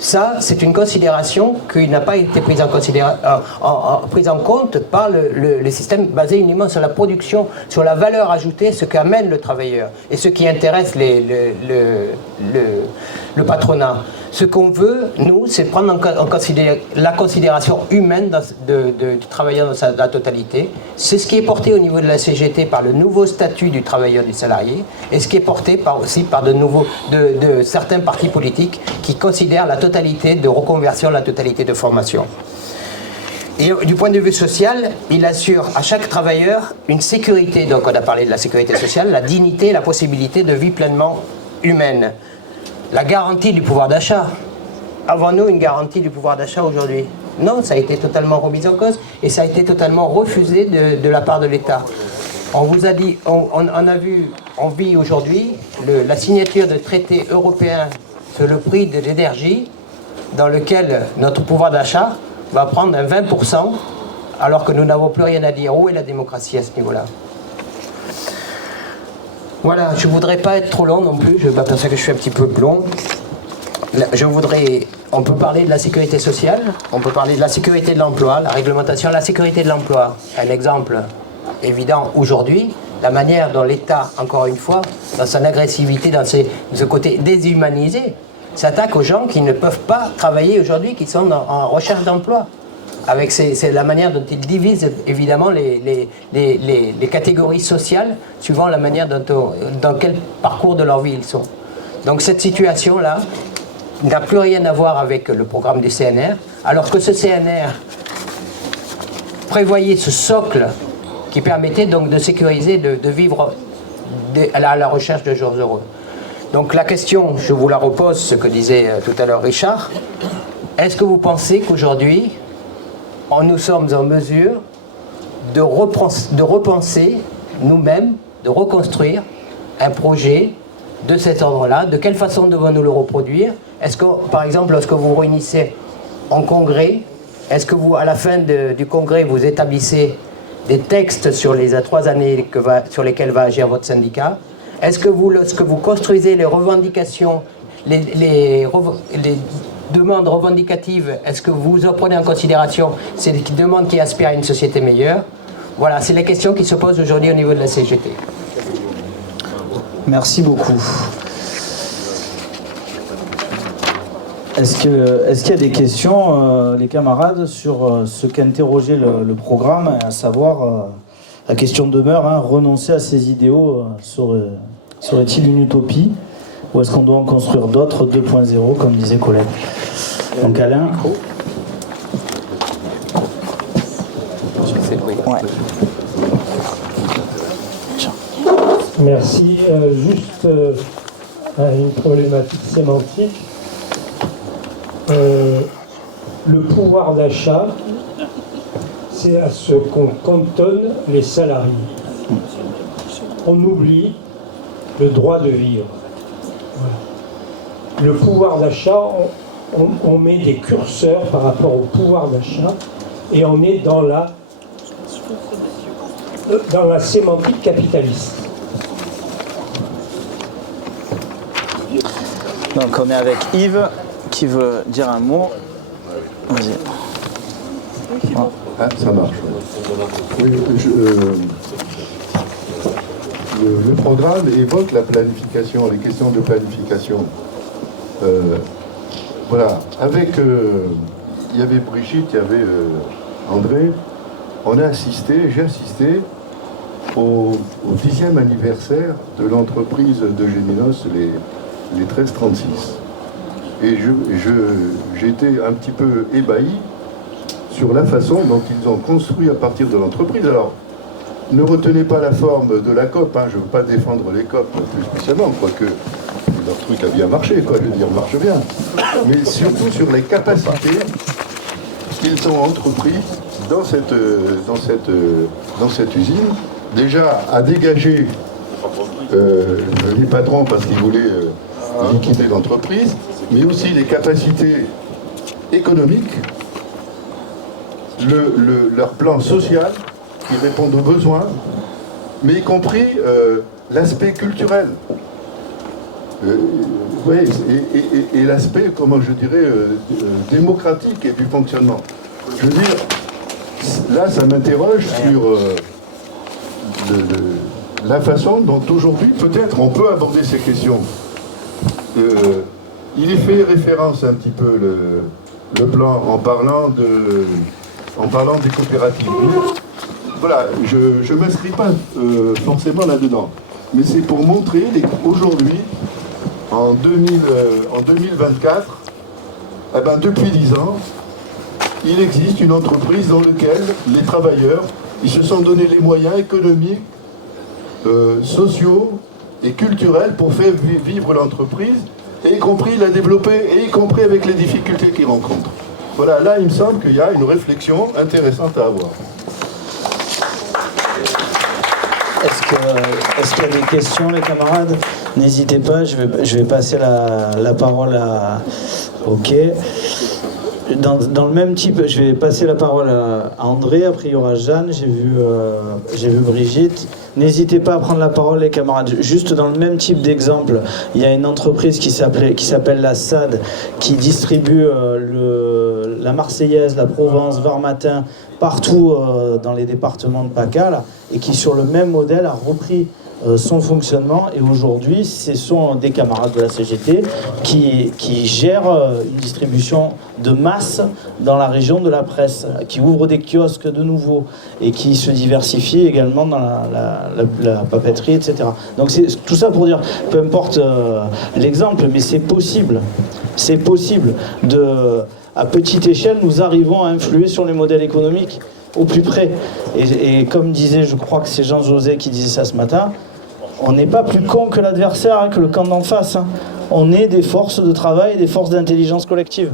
Ça, c'est une considération qui n'a pas été prise en compte par le système basé uniquement sur la production, sur la valeur ajoutée, ce qu'amène le travailleur et ce qui intéresse le patronat. Ce qu'on veut, nous, c'est prendre la considération humaine du travailleur dans la totalité. C'est ce qui est porté au niveau de la CGT par le nouveau statut du travailleur du salarié et ce qui est porté aussi par de certains partis politiques qui considèrent la totalité de reconversion, la totalité de formation. Et du point de vue social, il assure à chaque travailleur une sécurité, donc on a parlé de la sécurité sociale, la dignité, la possibilité de vie pleinement humaine. La garantie du pouvoir d'achat. Avons-nous une garantie du pouvoir d'achat aujourd'hui? Non, ça a été totalement remis en cause et ça a été totalement refusé de la part de l'État. On vous a dit, on vit aujourd'hui la signature de traités européens sur le prix de l'énergie, dans lequel notre pouvoir d'achat va prendre un 20%, alors que nous n'avons plus rien à dire. Où est la démocratie à ce niveau-là? Voilà, je ne voudrais pas être trop long non plus, je m'aperçois que je suis un petit peu long. On peut parler de la sécurité sociale, on peut parler de la sécurité de l'emploi, la réglementation, la sécurité de l'emploi. Un exemple évident aujourd'hui, la manière dont l'État, encore une fois, dans son agressivité, dans ce côté déshumanisé, s'attaque aux gens qui ne peuvent pas travailler aujourd'hui, qui sont en recherche d'emploi. C'est la manière dont il divise évidemment les catégories sociales suivant la manière dans quel parcours de leur vie ils sont. Donc cette situation-là n'a plus rien à voir avec le programme du CNR, alors que ce CNR prévoyait ce socle qui permettait donc de sécuriser, de vivre à la recherche de jours heureux. Donc la question, je vous la repose, ce que disait tout à l'heure Richard, est-ce que vous pensez qu'aujourd'hui, nous sommes en mesure de repenser nous-mêmes, de reconstruire un projet de cet ordre-là. De quelle façon devons-nous le reproduire? Est-ce que, par exemple, lorsque vous vous réunissez en congrès, est-ce que vous, à la fin du congrès, vous établissez des textes sur les 3 années sur lesquelles va agir votre syndicat? Est-ce que vous, lorsque vous construisez les revendications, les demandes revendicatives, est-ce que vous prenez en considération ces demandes qui aspirent à une société meilleure? Voilà, c'est les questions qui se posent aujourd'hui au niveau de la CGT. Merci beaucoup. Est-ce qu'il y a des questions, les camarades, sur ce qu'interrogeait le programme, à savoir, la question demeure, hein, renoncer à ces idéaux serait-il une utopie, ou est-ce qu'on doit en construire d'autres 2.0, comme disait Colette? Donc Alain. Ouais. Merci. Juste une problématique sémantique. Le pouvoir d'achat, c'est à ce qu'on cantonne les salariés. On oublie le droit de vivre. Voilà. Le pouvoir d'achat, on met des curseurs par rapport au pouvoir d'achat et on est dans la sémantique capitaliste. Donc on est avec Yves qui veut dire un mot. Vas-y. Ah, ça marche. Oui, le programme évoque la planification, les questions de planification. Voilà, avec, il y avait Brigitte, il y avait André, j'ai assisté au 10e anniversaire de l'entreprise de Géminos, les 1336. Et j'ai été un petit peu ébahi sur la façon dont ils ont construit à partir de l'entreprise. Alors, ne retenez pas la forme de la COP, hein, je ne veux pas défendre les COP plus spécialement, quoique leur truc a bien marché, quoi, je veux dire, marche bien. Mais surtout sur les capacités qu'ils ont entreprises dans cette usine, déjà à dégager les patrons parce qu'ils voulaient liquider l'entreprise, mais aussi les capacités économiques, leur plan social qui répondent aux besoins, mais y compris l'aspect culturel. Oui, et l'aspect, comment je dirais, démocratique et du fonctionnement. Je veux dire, là, ça m'interroge sur la façon dont aujourd'hui, peut-être, on peut aborder ces questions. Il est fait référence un petit peu le plan en parlant des coopératives. Voilà, je ne m'inscris pas forcément là-dedans, mais c'est pour montrer aujourd'hui, en 2024, eh ben, depuis 10 ans, il existe une entreprise dans laquelle les travailleurs, ils se sont donné les moyens économiques, sociaux et culturels pour faire vivre l'entreprise, et y compris la développer, et y compris avec les difficultés qu'ils rencontrent. Voilà, là il me semble qu'il y a une réflexion intéressante à avoir. Est-ce qu'il y a des questions, les camarades? N'hésitez pas, je vais passer la parole à... Ok. Dans le même type, je vais passer la parole à André, après il y aura Jeanne, j'ai vu Brigitte. N'hésitez pas à prendre la parole, les camarades. Juste dans le même type d'exemple, il y a une entreprise qui s'appelle la SAD, qui distribue la Marseillaise, la Provence, Var-Matin, partout dans les départements de PACA, là, et qui sur le même modèle a repris son fonctionnement, et aujourd'hui ce sont des camarades de la CGT qui gèrent une distribution de masse dans la région de la Presse, qui ouvrent des kiosques de nouveau et qui se diversifient également dans la papeterie, etc. Donc c'est tout ça pour dire, peu importe l'exemple, mais c'est possible à petite échelle, nous arrivons à influer sur les modèles économiques au plus près. Et comme disait, je crois que c'est Jean-José qui disait ça ce matin, on n'est pas plus con que l'adversaire, hein, que le camp d'en face. Hein. On est des forces de travail, des forces d'intelligence collective.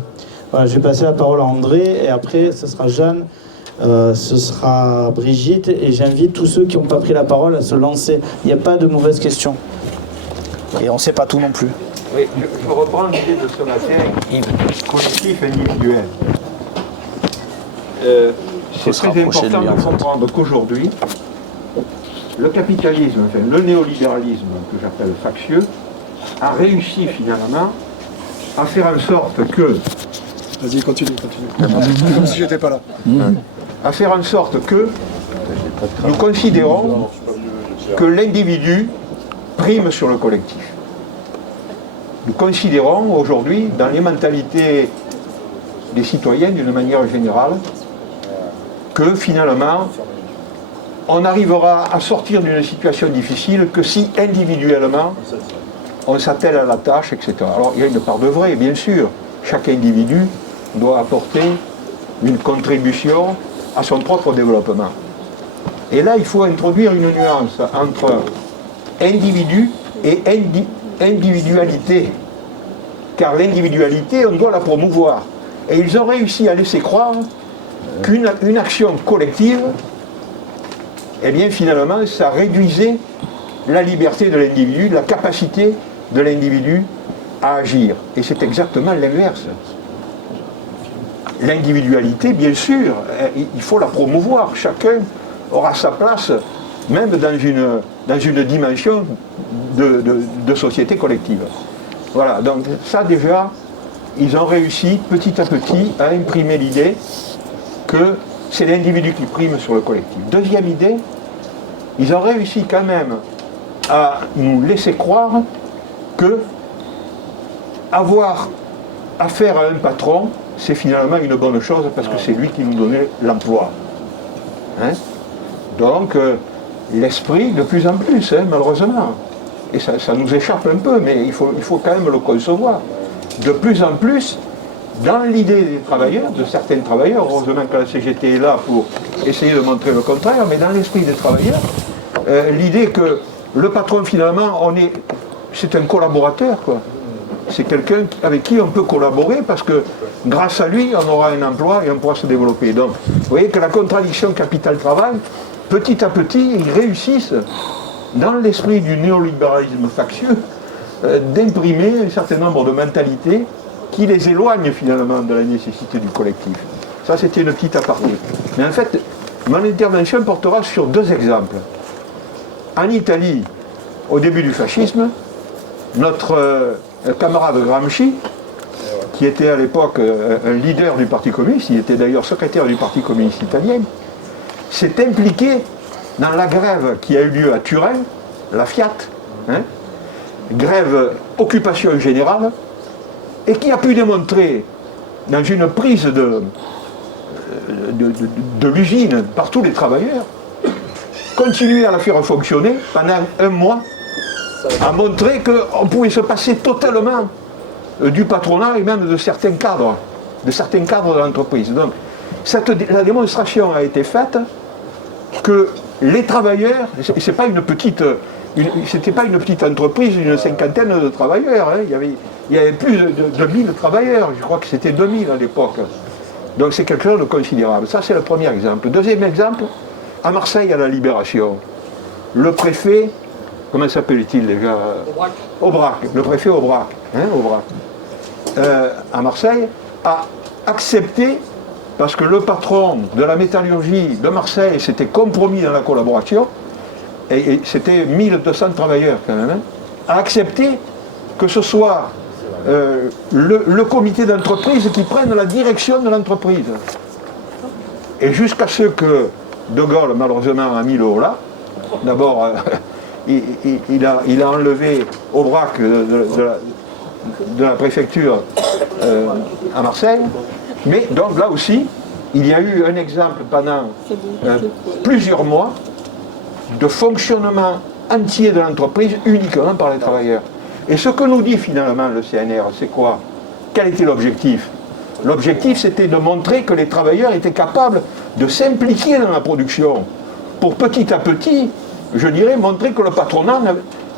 Voilà, je vais passer la parole à André, et après ce sera Jeanne, ce sera Brigitte, et j'invite tous ceux qui n'ont pas pris la parole à se lancer. Il n'y a pas de mauvaises questions. Et on ne sait pas tout non plus. Oui, je reprends l'idée de ce matin, collectif individuel. C'est très important de comprendre qu'aujourd'hui, le capitalisme, enfin le néolibéralisme que j'appelle factieux, a réussi finalement à faire en sorte que... Vas-y, continue. Comme si j'étais pas là. À faire en sorte que nous considérons que l'individu prime sur le collectif. Nous considérons aujourd'hui, dans les mentalités des citoyens d'une manière générale, que finalement, on arrivera à sortir d'une situation difficile que si individuellement, on s'attelle à la tâche, etc. Alors il y a une part de vrai, bien sûr. Chaque individu doit apporter une contribution à son propre développement. Et là, il faut introduire une nuance entre individu et individualité. Car l'individualité, on doit la promouvoir. Et ils ont réussi à laisser croire qu'une action collective, eh bien finalement, ça réduisait la liberté de l'individu, la capacité de l'individu à agir. Et c'est exactement l'inverse. L'individualité, bien sûr, il faut la promouvoir. Chacun aura sa place, même dans une dimension de société collective. Voilà, donc ça déjà, ils ont réussi petit à petit à imprimer l'idée que c'est l'individu qui prime sur le collectif. Deuxième idée, ils ont réussi quand même à nous laisser croire que avoir affaire à un patron, c'est finalement une bonne chose parce que c'est lui qui nous donnait l'emploi. Hein? Donc, l'esprit, de plus en plus, malheureusement, et ça nous échappe un peu, mais il faut quand même le concevoir, de plus en plus, dans l'idée des travailleurs, de certains travailleurs, heureusement que la CGT est là pour essayer de montrer le contraire, mais dans l'esprit des travailleurs, l'idée que le patron, finalement, c'est un collaborateur, quoi. C'est quelqu'un avec qui on peut collaborer parce que grâce à lui, on aura un emploi et on pourra se développer. Donc, vous voyez que la contradiction capital-travail, petit à petit, ils réussissent, dans l'esprit du néolibéralisme factieux, d'imprimer un certain nombre de mentalités qui les éloignent finalement de la nécessité du collectif. Ça, c'était une petite aparté. Mais en fait, mon intervention portera sur deux exemples. En Italie, au début du fascisme, notre camarade Gramsci, qui était à l'époque un leader du Parti communiste, il était d'ailleurs secrétaire du Parti communiste italien, s'est impliqué dans la grève qui a eu lieu à Turin, la Fiat, grève occupation générale, et qui a pu démontrer dans une prise de l'usine par tous les travailleurs, continuer à la faire fonctionner pendant un mois, a montré qu'on pouvait se passer totalement du patronat et même de certains cadres de l'entreprise. Donc, la démonstration a été faite que les travailleurs, c'était pas une petite entreprise d'une cinquantaine de travailleurs, hein. Il y avait plus de 1000 travailleurs, je crois que c'était 2000 à l'époque. Donc c'est quelque chose de considérable. Ça, c'est le premier exemple. Deuxième exemple, à Marseille, à la Libération, le préfet, comment s'appelle-t-il déjà? Aubrac, le préfet Aubrac, à Marseille, a accepté, parce que le patron de la métallurgie de Marseille s'était compromis dans la collaboration, et c'était 1200 travailleurs quand même, a accepté que ce soit le comité d'entreprise qui prenne la direction de l'entreprise. Et jusqu'à ce que De Gaulle, malheureusement, a mis le haut là. D'abord, il a enlevé Aubrac de la préfecture à Marseille. Mais donc là aussi, il y a eu un exemple pendant plusieurs mois de fonctionnement entier de l'entreprise uniquement par les travailleurs. Et ce que nous dit finalement le CNR, c'est quoi? Quel était l'objectif? L'objectif, c'était de montrer que les travailleurs étaient capables de s'impliquer dans la production pour petit à petit, je dirais, montrer que le patronat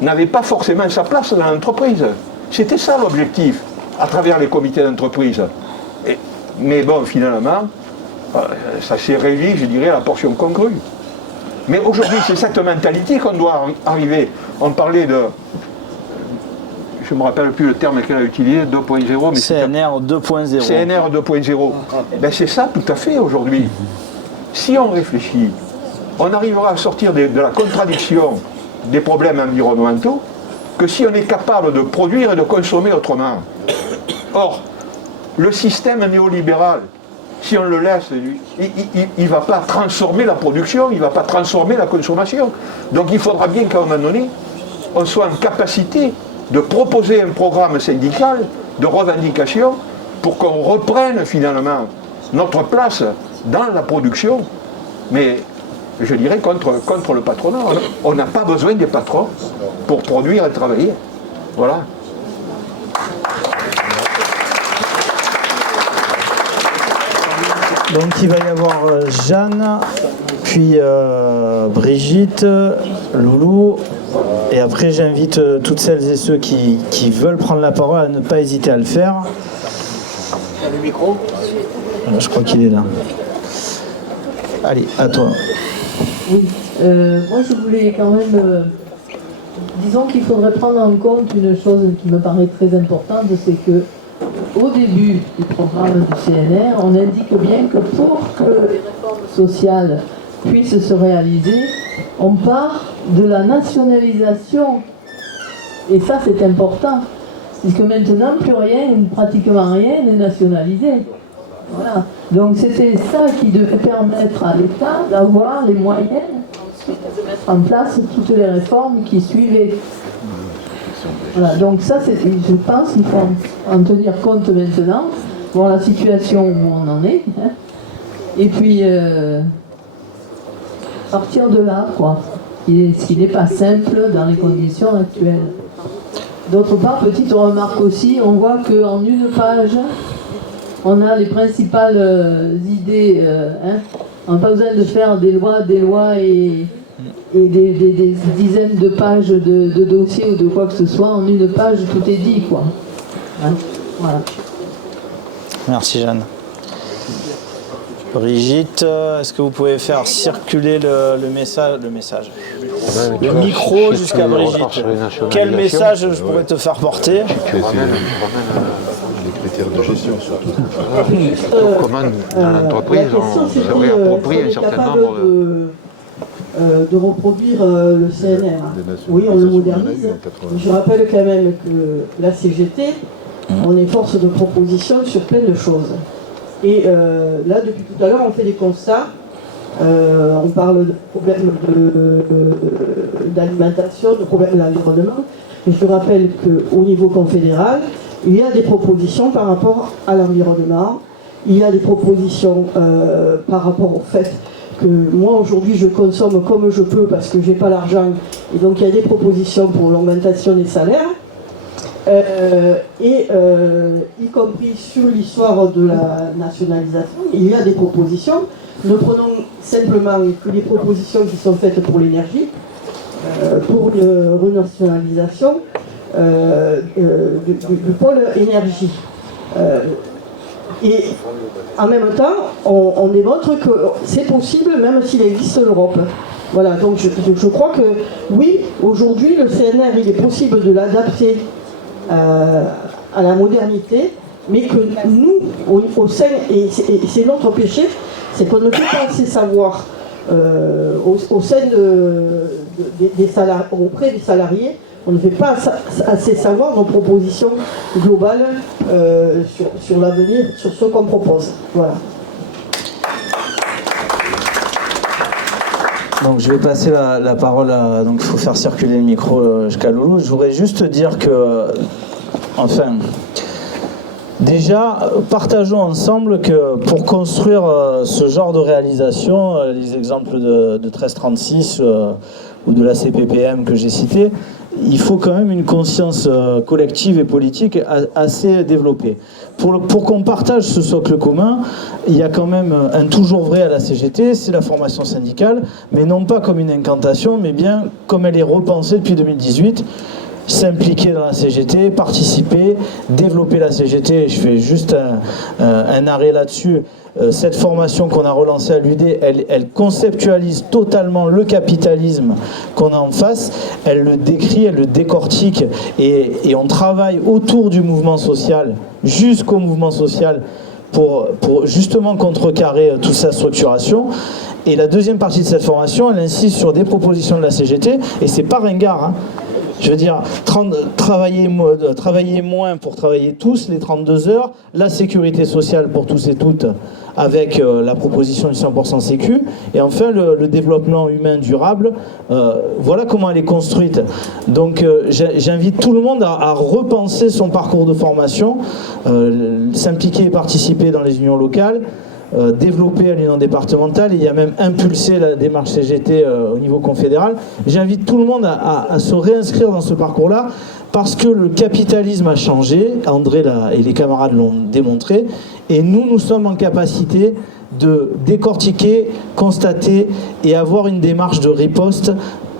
n'avait pas forcément sa place dans l'entreprise. C'était ça l'objectif, à travers les comités d'entreprise. Mais bon, finalement, ça s'est réduit, je dirais, à la portion congrue. Mais aujourd'hui, c'est cette mentalité qu'on doit arriver. On parlait je ne me rappelle plus le terme qu'elle a utilisé, 2.0, mais CNR 2.0. CNR 2.0. Ben c'est ça tout à fait aujourd'hui. Si on réfléchit, on arrivera à sortir de la contradiction des problèmes environnementaux que si on est capable de produire et de consommer autrement. Or, le système néolibéral, si on le laisse, il ne va pas transformer la production, il ne va pas transformer la consommation. Donc il faudra bien qu'à un moment donné, on soit en capacité de proposer un programme syndical de revendication pour qu'on reprenne finalement notre place dans la production, mais je dirais contre le patronat. On n'a pas besoin des patrons pour produire et travailler. Voilà. Donc il va y avoir Jeanne, puis Brigitte, Loulou, et après j'invite toutes celles et ceux qui veulent prendre la parole à ne pas hésiter à le faire. Le micro ? Je crois qu'il est là. Allez, à toi. Oui, moi je voulais quand même, disons qu'il faudrait prendre en compte une chose qui me paraît très importante, c'est que au début du programme du CNR, on indique bien que pour que les réformes sociales puissent se réaliser, on part de la nationalisation. Et ça c'est important, puisque maintenant plus rien, pratiquement rien n'est nationalisé. Voilà. Donc c'était ça qui devait permettre à l'État d'avoir les moyens ensuite de mettre en place toutes les réformes qui suivaient. Voilà. Donc ça, je pense qu'il faut en tenir compte maintenant, voir la situation où on en est, hein. Et puis partir de là, quoi. Ce qui n'est pas simple dans les conditions actuelles. D'autre part, petite remarque aussi, on voit qu'en une page, on a les principales idées. Hein. On n'a pas besoin de faire des lois et des dizaines de pages de dossiers ou de quoi que ce soit. En une page, tout est dit, quoi. Hein. Voilà. Merci Jeanne. Brigitte, est-ce que vous pouvez faire circuler le message, le micro jusqu'à Brigitte? Quel message je pourrais te faire porter? Les critères de gestion surtout. Comment l'entreprise se réapproprie un certain nombre de reproduire le CNR. Oui, on le modernise. Je rappelle quand même que la CGT, on est force de proposition sur plein de choses. Et là, depuis tout à l'heure, on fait des constats. On parle de problèmes d'alimentation, de problèmes de l'environnement. Et je rappelle qu'au niveau confédéral, il y a des propositions par rapport à l'environnement. Il y a des propositions par rapport au fait que moi aujourd'hui je consomme comme je peux parce que j'ai pas l'argent. Et donc il y a des propositions pour l'augmentation des salaires. Y compris sur l'histoire de la nationalisation, il y a des propositions. Ne prenons simplement que les propositions qui sont faites pour l'énergie, pour une renationalisation du pôle énergie. Et en même temps, on démontre que c'est possible même s'il existe l'Europe. Voilà, donc je crois que oui, aujourd'hui le CNR, il est possible de l'adapter à la modernité, mais que nous, au sein, et c'est notre péché, c'est qu'on ne fait pas assez savoir au sein des salariés, auprès des salariés, on ne fait pas assez savoir nos propositions globales sur l'avenir, sur ce qu'on propose. Voilà. Donc je vais passer la parole à... Donc il faut faire circuler le micro jusqu'à Loulou. Je voudrais juste dire que... Enfin... Déjà, partageons ensemble que pour construire ce genre de réalisation, les exemples de 1336 ou de la CPPM que j'ai cité, il faut quand même une conscience collective et politique assez développée. Pour qu'on partage ce socle commun, il y a quand même un toujours vrai à la CGT, c'est la formation syndicale, mais non pas comme une incantation, mais bien comme elle est repensée depuis 2018. s'impliquer dans la CGT, participer, développer la CGT. Je fais juste un arrêt là-dessus. Cette formation qu'on a relancée à l'UD, elle conceptualise totalement le capitalisme qu'on a en face, elle le décrit, elle le décortique, et on travaille autour du mouvement social, jusqu'au mouvement social, pour justement contrecarrer toute sa structuration. Et la deuxième partie de cette formation, elle insiste sur des propositions de la CGT, et c'est pas ringard, hein. Je veux dire, travailler moins pour travailler tous, les 32 heures, la sécurité sociale pour tous et toutes, avec la proposition du 100% sécu, et enfin le développement humain durable. Voilà comment elle est construite. Donc j'invite tout le monde à repenser son parcours de formation, s'impliquer et participer dans les unions locales, développer à l'union départementale, et il y a même impulsé la démarche CGT au niveau confédéral. J'invite tout le monde à se réinscrire dans ce parcours-là, parce que le capitalisme a changé, André et les camarades l'ont démontré, et nous sommes en capacité de décortiquer, constater et avoir une démarche de riposte,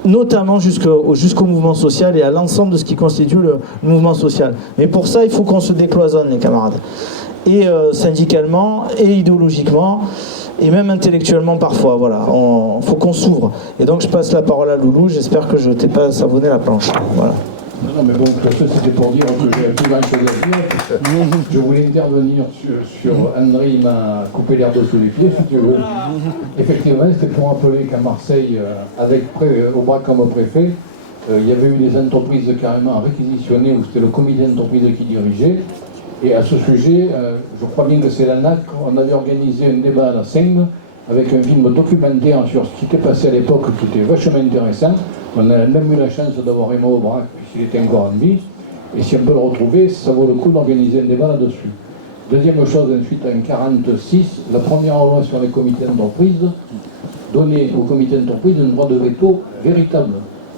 notamment jusqu'au mouvement social et à l'ensemble de ce qui constitue le mouvement social. Mais pour ça, il faut qu'on se décloisonne, les camarades. Et syndicalement, et idéologiquement, et même intellectuellement parfois. Voilà, faut qu'on s'ouvre. Et donc je passe la parole à Loulou, j'espère que je t'ai pas savonné la planche. Voilà. Non, mais bon, c'était pour dire que j'avais plus grand chose à dire. Je voulais intervenir sur André, il m'a coupé l'herbe sous les pieds, si tu veux. Effectivement, c'était pour rappeler qu'à Marseille, au bras comme préfet, il y avait eu des entreprises carrément réquisitionnées, où c'était le comité d'entreprise qui dirigeait. Et à ce sujet, je crois bien que c'est l'ANAC, on avait organisé un débat à la Seigne avec un film documentaire sur ce qui était passé à l'époque, qui était vachement intéressant. On a même eu la chance d'avoir Raymond Aubrac, puisqu'il était encore en vie. Et si on peut le retrouver, ça vaut le coup d'organiser un débat là-dessus. Deuxième chose, ensuite, en 1946, la première loi sur les comités d'entreprise donnait aux comités d'entreprise un droit de veto véritable.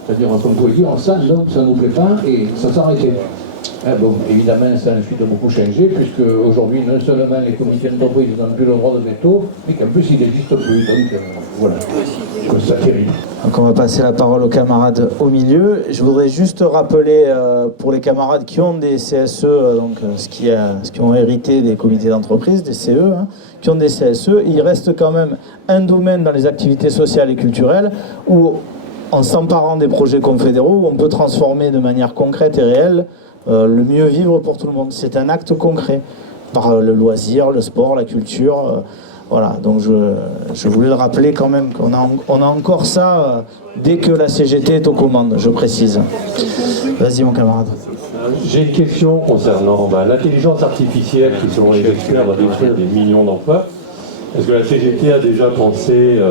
C'est-à-dire qu'on pouvait dire ça, non, ça ne nous plaît pas, et ça s'arrêtait. Bon, évidemment, ça a ensuite beaucoup changé, puisque aujourd'hui, non seulement les comités d'entreprise n'ont plus le droit de veto, mais qu'en plus, il n'existe plus. Donc, voilà, je trouve ça terrible. Donc, on va passer la parole aux camarades au milieu. Je voudrais juste rappeler, pour les camarades qui ont des CSE, donc ce qui ont hérité des comités d'entreprise, des CE, hein, qui ont des CSE, il reste quand même un domaine dans les activités sociales et culturelles où, en s'emparant des projets confédéraux, on peut transformer de manière concrète et réelle le mieux vivre pour tout le monde. C'est un acte concret, par le loisir, le sport, la culture. Voilà, donc je voulais le rappeler quand même qu'on a encore ça dès que la CGT est aux commandes, je précise. Vas-y mon camarade. J'ai une question concernant l'intelligence artificielle qui, selon les experts, va détruire des millions d'emplois. Est-ce que la CGT a déjà pensé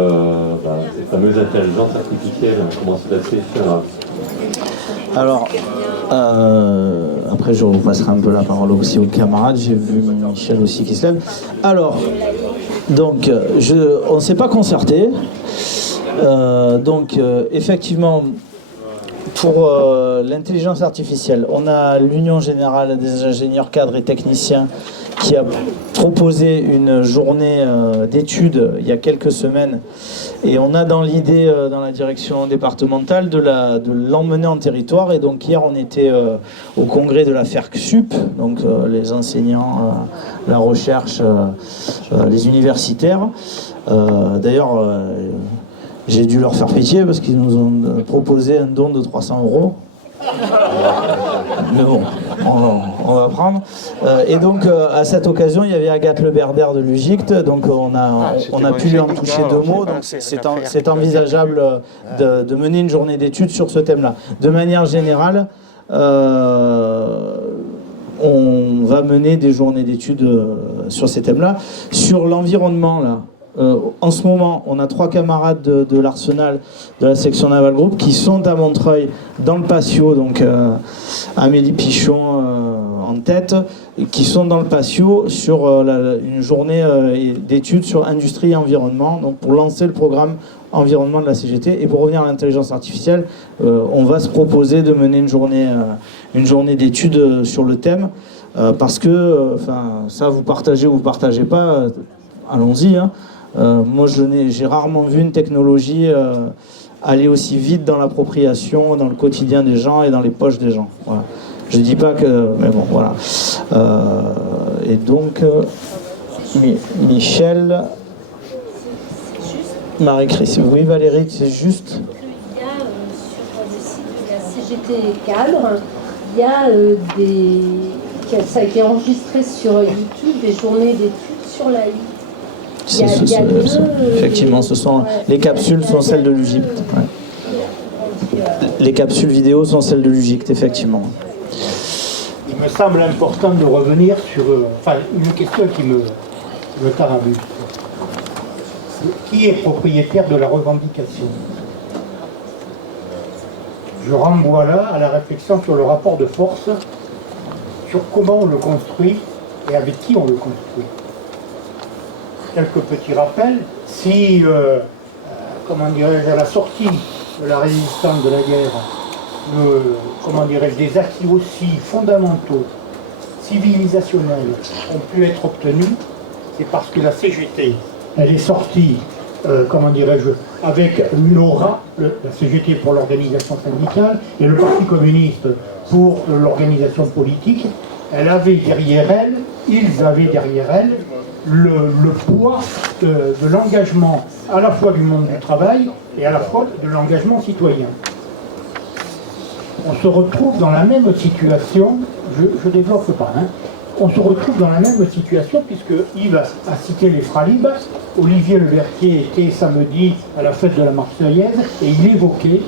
cette fameuse intelligence artificielle, comment cela se fait? Alors, après je vous passerai un peu la parole aussi aux camarades, j'ai vu Michel aussi qui se lève. Alors, donc, on ne s'est pas concerté, effectivement, pour l'intelligence artificielle, on a l'Union Générale des ingénieurs cadres et techniciens qui a proposé une journée d'études il y a quelques semaines, et on a dans l'idée, dans la direction départementale, de l'emmener en territoire. Et donc hier on était au congrès de la FERCSUP, donc les enseignants, la recherche, les universitaires. D'ailleurs j'ai dû leur faire pitié parce qu'ils nous ont proposé un don de 300 €. Mais bon, on va prendre. Et donc, à cette occasion, il y avait Agathe Leberder de l'UGICT, donc on a pu lui en toucher deux mots. Donc c'est envisageable de mener une journée d'études sur ce thème-là. De manière générale, on va mener des journées d'études sur ces thèmes-là. Sur l'environnement, là. En ce moment, on a 3 camarades de l'Arsenal, de la section Naval Group, qui sont à Montreuil, dans le patio, donc Amélie Pichon en tête, qui sont dans le patio sur une journée d'études sur industrie et environnement, donc pour lancer le programme environnement de la CGT. Et pour revenir à l'intelligence artificielle, on va se proposer de mener une journée d'études sur le thème, parce que, ça vous partagez ou vous partagez pas, allons-y, hein. Moi j'ai rarement vu une technologie aller aussi vite dans l'appropriation, dans le quotidien des gens et dans les poches des gens. Voilà. Je dis pas que... Mais bon, voilà. Et donc, Michel... Marie-Christine. Oui, Valérie, c'est juste. Il y a sur le site de la CGT Cadre, il y a ça a été enregistré sur YouTube, des journées d'études sur la effectivement, ce sont les capsules sont celles de l'UGICT. Ouais. Les capsules vidéo sont celles de l'UGICT, effectivement. Il me semble important de revenir sur une question qui me tarabuste. Qui est propriétaire de la revendication? Je renvoie là à la réflexion sur le rapport de force, sur comment on le construit et avec qui on le construit. Quelques petits rappels. Si, comment dirais-je, à la sortie de la résistance de la guerre, comment dirais-je, des acquis aussi fondamentaux, civilisationnels, ont pu être obtenus, c'est parce que la CGT, elle est sortie, comment dirais-je, avec l'aura, la CGT pour l'organisation syndicale et le Parti communiste pour l'organisation politique. Elle avait derrière elle, ils avaient derrière elle, le poids de l'engagement à la fois du monde du travail et à la fois de l'engagement citoyen. On se retrouve dans la même situation, je développe pas, hein. On se retrouve dans la même situation puisque Yves a cité les Fralib. Olivier Levertier était samedi à la fête de la Marseillaise et il évoquait,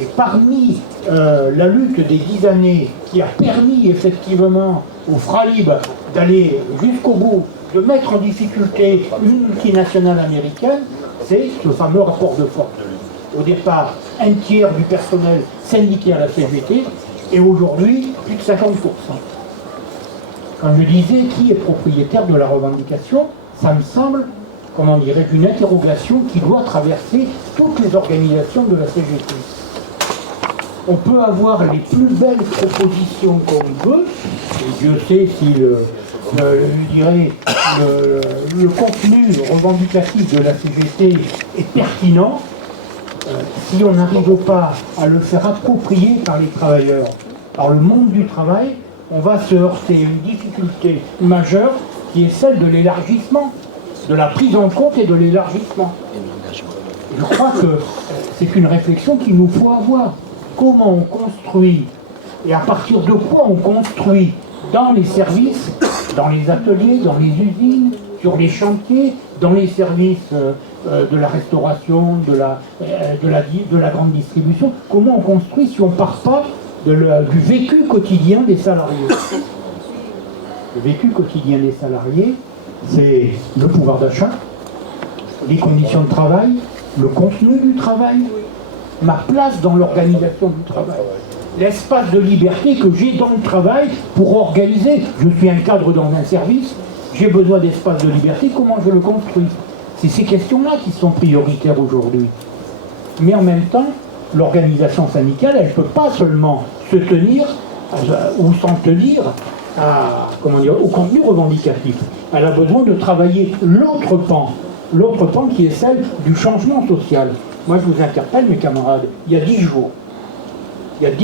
et parmi la lutte des 10 années qui a permis effectivement aux Fralib d'aller jusqu'au bout, de mettre en difficulté une multinationale américaine, c'est ce fameux rapport de force. Au départ, un tiers du personnel syndiqué à la CGT et aujourd'hui plus de 50%. Quand je disais qui est propriétaire de la revendication, ça me semble, comment dirais-je, une interrogation qui doit traverser toutes les organisations de la CGT. On peut avoir les plus belles propositions qu'on veut, et Dieu sait si le contenu revendicatif de la CGT est pertinent, si on n'arrive pas à le faire approprier par les travailleurs, par le monde du travail, on va se heurter à une difficulté majeure qui est celle de l'élargissement, de la prise en compte et de l'élargissement. Je crois que c'est une réflexion qu'il nous faut avoir. Comment on construit et à partir de quoi on construit dans les services, dans les ateliers, dans les usines, sur les chantiers, dans les services de la restauration, de la grande distribution. Comment on construit si on ne part pas du vécu quotidien des salariés. Le vécu quotidien des salariés, c'est le pouvoir d'achat, les conditions de travail, le contenu du travail, ma place dans l'organisation du travail, l'espace de liberté que j'ai dans le travail pour organiser. Je suis un cadre dans un service, j'ai besoin d'espace de liberté, comment je le construis? C'est ces questions-là qui sont prioritaires aujourd'hui. Mais en même temps, l'organisation syndicale, elle ne peut pas seulement se tenir ou s'en tenir au contenu revendicatif. Elle a besoin de travailler l'autre pan qui est celle du changement social. Moi, je vous interpelle, mes camarades, il y a 10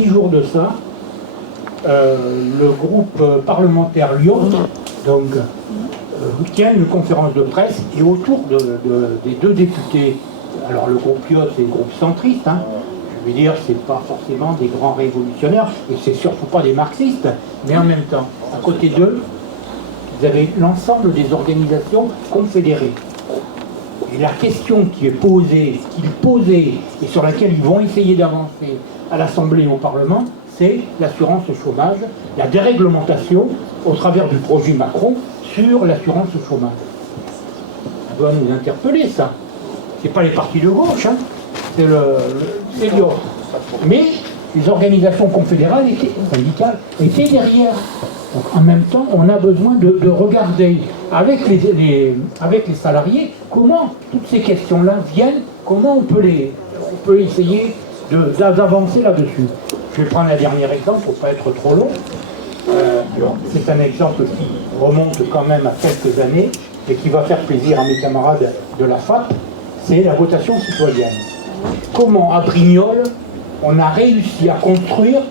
jours de ça, le groupe parlementaire Lyon tient une conférence de presse et autour des deux députés, alors le groupe Lyot c'est le groupe centriste, hein, je veux dire, c'est pas forcément des grands révolutionnaires et c'est surtout pas des marxistes, mais en même temps, à côté d'eux, vous avez l'ensemble des organisations confédérées. Et la question qui est posée, qu'ils posaient et sur laquelle ils vont essayer d'avancer à l'Assemblée et au Parlement, c'est l'assurance chômage, la déréglementation au travers du projet Macron sur l'assurance chômage. Ça doit nous interpeller, ça. C'est pas les partis de gauche, hein. C'est l'autre. Mais les organisations confédérales, syndicales, étaient derrière. Donc, en même temps, on a besoin de regarder avec les salariés comment toutes ces questions-là viennent, comment on peut essayer d'avancer là-dessus. Je vais prendre un dernier exemple pour ne pas être trop long. C'est un exemple qui remonte quand même à quelques années et qui va faire plaisir à mes camarades de la FAP, c'est la votation citoyenne. comment à Brignoles on a réussi à construire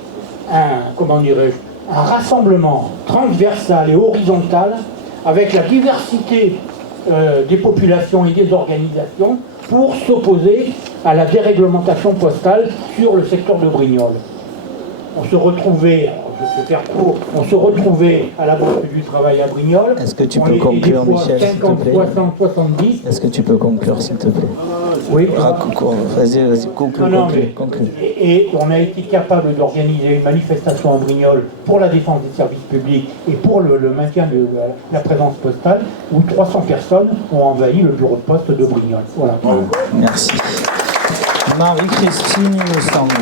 un rassemblement transversal et horizontal avec la diversité des populations et des organisations pour s'opposer à la déréglementation postale sur le secteur de Brignoles. On se retrouvait, je vais faire court, on se retrouvait à la Bourse du Travail à Brignoles. Est-ce que tu peux conclure, Michel, 50, s'il te plaît? 60, 70. Est-ce que tu peux conclure, s'il te plaît? Oui. Vas-y, conclue. Et on a été capable d'organiser une manifestation à Brignoles pour la défense des services publics et pour le maintien de la présence postale, où 300 personnes ont envahi le bureau de poste de Brignoles. Voilà. Merci. Marie-Christine, il me semble.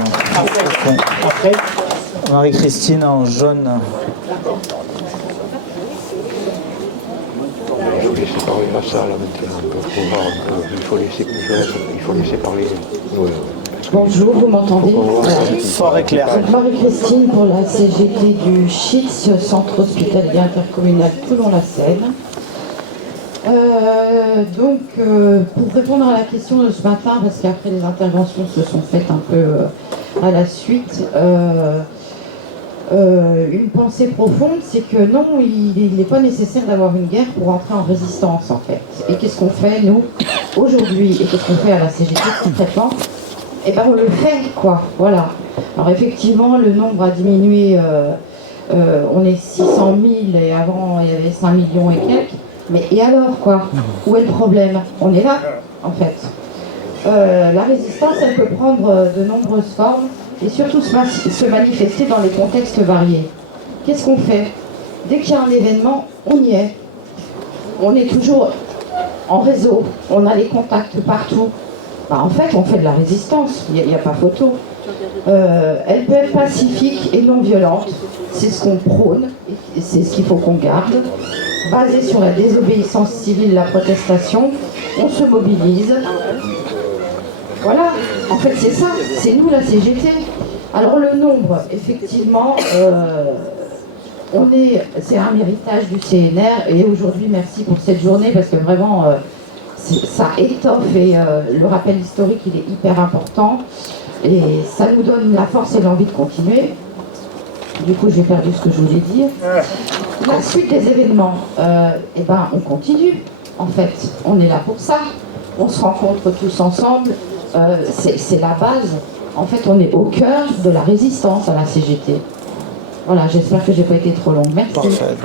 Après Marie-Christine en jaune. Il faut laisser parler la salle maintenant. Il faut laisser parler. Bonjour, vous m'entendez? Fort et clair. Marie-Christine pour la CGT du CHITS, Centre Hospitalier Intercommunal Toulon-la-Seine. Pour répondre à la question de ce matin, parce qu'après les interventions se sont faites un peu à la suite, une pensée profonde, c'est que non, il n'est pas nécessaire d'avoir une guerre pour entrer en résistance, en fait. Et qu'est-ce qu'on fait, nous, aujourd'hui, et qu'est-ce qu'on fait à la CGT concrètement? Eh bien, on le fait, quoi, voilà. Alors, effectivement, le nombre a diminué, on est 600 000, et avant, il y avait 5 millions et quelques. Mais et alors, quoi? Où est le problème? On est là, en fait. La résistance, elle peut prendre de nombreuses formes, et surtout se manifester dans des contextes variés. Qu'est-ce qu'on fait? Dès qu'il y a un événement, on y est. On est toujours en réseau, on a les contacts partout. En fait, on fait de la résistance, il n'y a pas photo. Elle peut être pacifique et non violente, c'est ce qu'on prône, et c'est ce qu'il faut qu'on garde. Basée sur la désobéissance civile, la protestation, on se mobilise. Voilà, en fait c'est ça, c'est nous la CGT. Alors le nombre, effectivement, c'est un héritage du CNR, et aujourd'hui merci pour cette journée parce que vraiment ça étoffe, et le rappel historique il est hyper important et ça nous donne la force et l'envie de continuer. Du coup j'ai perdu ce que je voulais dire. La suite des événements, on continue en fait, on est là pour ça, on se rencontre tous ensemble. C'est la base. En fait, on est au cœur de la résistance à la CGT. Voilà, j'espère que j'ai pas été trop longue. Merci. Parfait.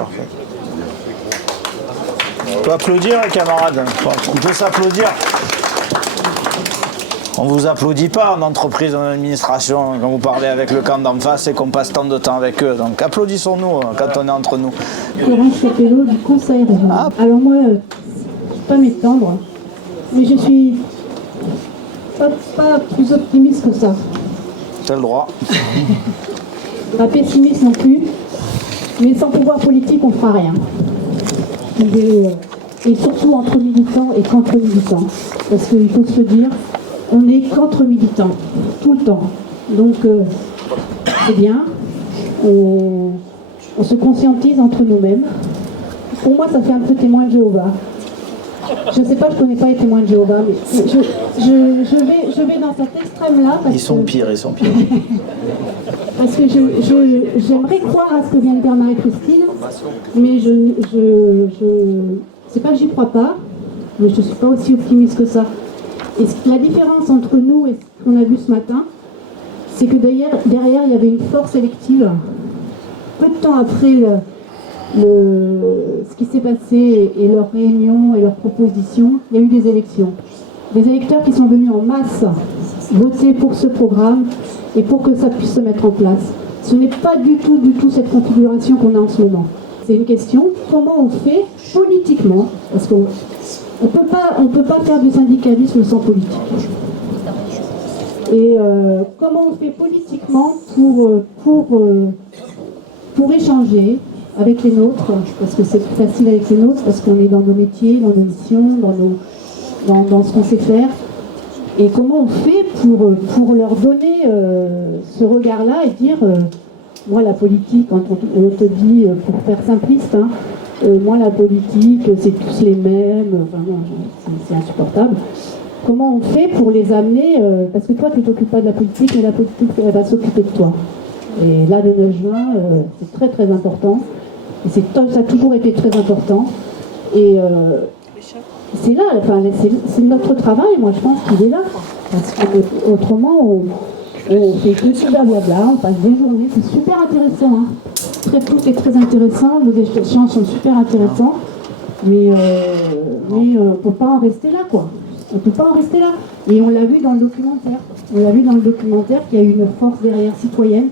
On peut applaudir, les camarades. On peut s'applaudir. On ne vous applaudit pas en entreprise, en administration, quand vous parlez avec le camp d'en face et qu'on passe tant de temps avec eux. Donc applaudissons-nous quand on est entre nous. Florence Capello du Conseil régional. Alors moi, je ne vais pas m'étendre, mais je suis pas plus optimiste que ça. T'as le droit. Pas pessimiste non plus, mais sans pouvoir politique, on ne fera rien. Et surtout entre militants et contre militants. Parce qu'il faut se dire, on est contre militants, tout le temps. Donc, c'est bien. On se conscientise entre nous-mêmes. Pour moi, ça fait un peu témoin de Jéhovah. Je ne sais pas, je ne connais pas les témoins de Jéhovah, mais je vais dans cet extrême-là. Ils sont pires. Parce que j'aimerais croire à ce que vient de dire Marie-Christine, mais c'est pas que j'y crois pas, mais je ne suis pas aussi optimiste que ça. Et la différence entre nous et ce qu'on a vu ce matin, c'est que derrière, il y avait une force élective. Peu de temps après ce qui s'est passé et leurs réunions et leurs propositions, il y a eu des élections. Des électeurs qui sont venus en masse voter pour ce programme et pour que ça puisse se mettre en place. Ce n'est pas du tout cette configuration qu'on a en ce moment. C'est une question, comment on fait politiquement, parce qu'on ne peut pas faire du syndicalisme sans politique. Et comment on fait politiquement pour échanger avec les nôtres, parce que c'est plus facile avec les nôtres, parce qu'on est dans nos métiers, dans nos missions, dans ce qu'on sait faire. Et comment on fait pour leur donner ce regard-là et dire, moi la politique, quand on te dit, pour faire simpliste, moi la politique, c'est tous les mêmes, enfin non, c'est insupportable. comment on fait pour les amener, parce que toi tu t'occupes pas de la politique, mais la politique elle va s'occuper de toi. Et là le 9 juin, c'est très très important, et ça a toujours été très important, et c'est là, enfin, c'est notre travail, moi je pense qu'il est là, parce qu'autrement on fait que super blabla, on passe des journées, c'est super intéressant, hein. Tout est très intéressant, nos échanges sont super intéressants, mais on ne peut pas en rester là, quoi. On ne peut pas en rester là. Et on l'a vu dans le documentaire. On l'a vu dans le documentaire qu'il y a eu une force derrière citoyenne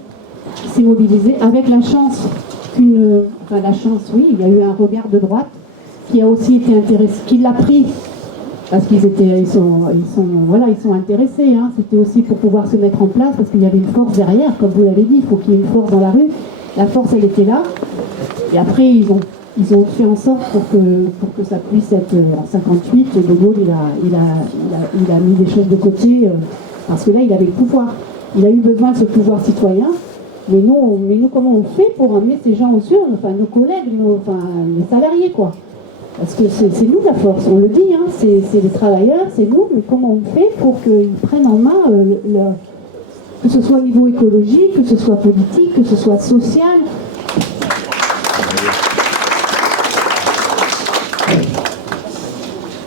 qui s'est mobilisée avec la chance enfin la chance, oui, il y a eu un regard de droite qui a aussi été intéressé, qui l'a pris parce qu'ils sont intéressés. Hein. C'était aussi pour pouvoir se mettre en place parce qu'il y avait une force derrière, comme vous l'avez dit, il faut qu'il y ait une force dans la rue. La force, elle était là. Et après, ils ont fait en sorte pour que ça puisse être en 58. De Gaulle, il a mis des choses de côté parce que là, il avait le pouvoir. Il a eu besoin de ce pouvoir citoyen. Mais nous, comment on fait pour emmener ces gens aux urnes, enfin nos collègues, les salariés, quoi. Parce que c'est nous la force, on le dit, hein, c'est les travailleurs, c'est nous, mais comment on fait pour qu'ils prennent en main que ce soit au niveau écologique, que ce soit politique, que ce soit social.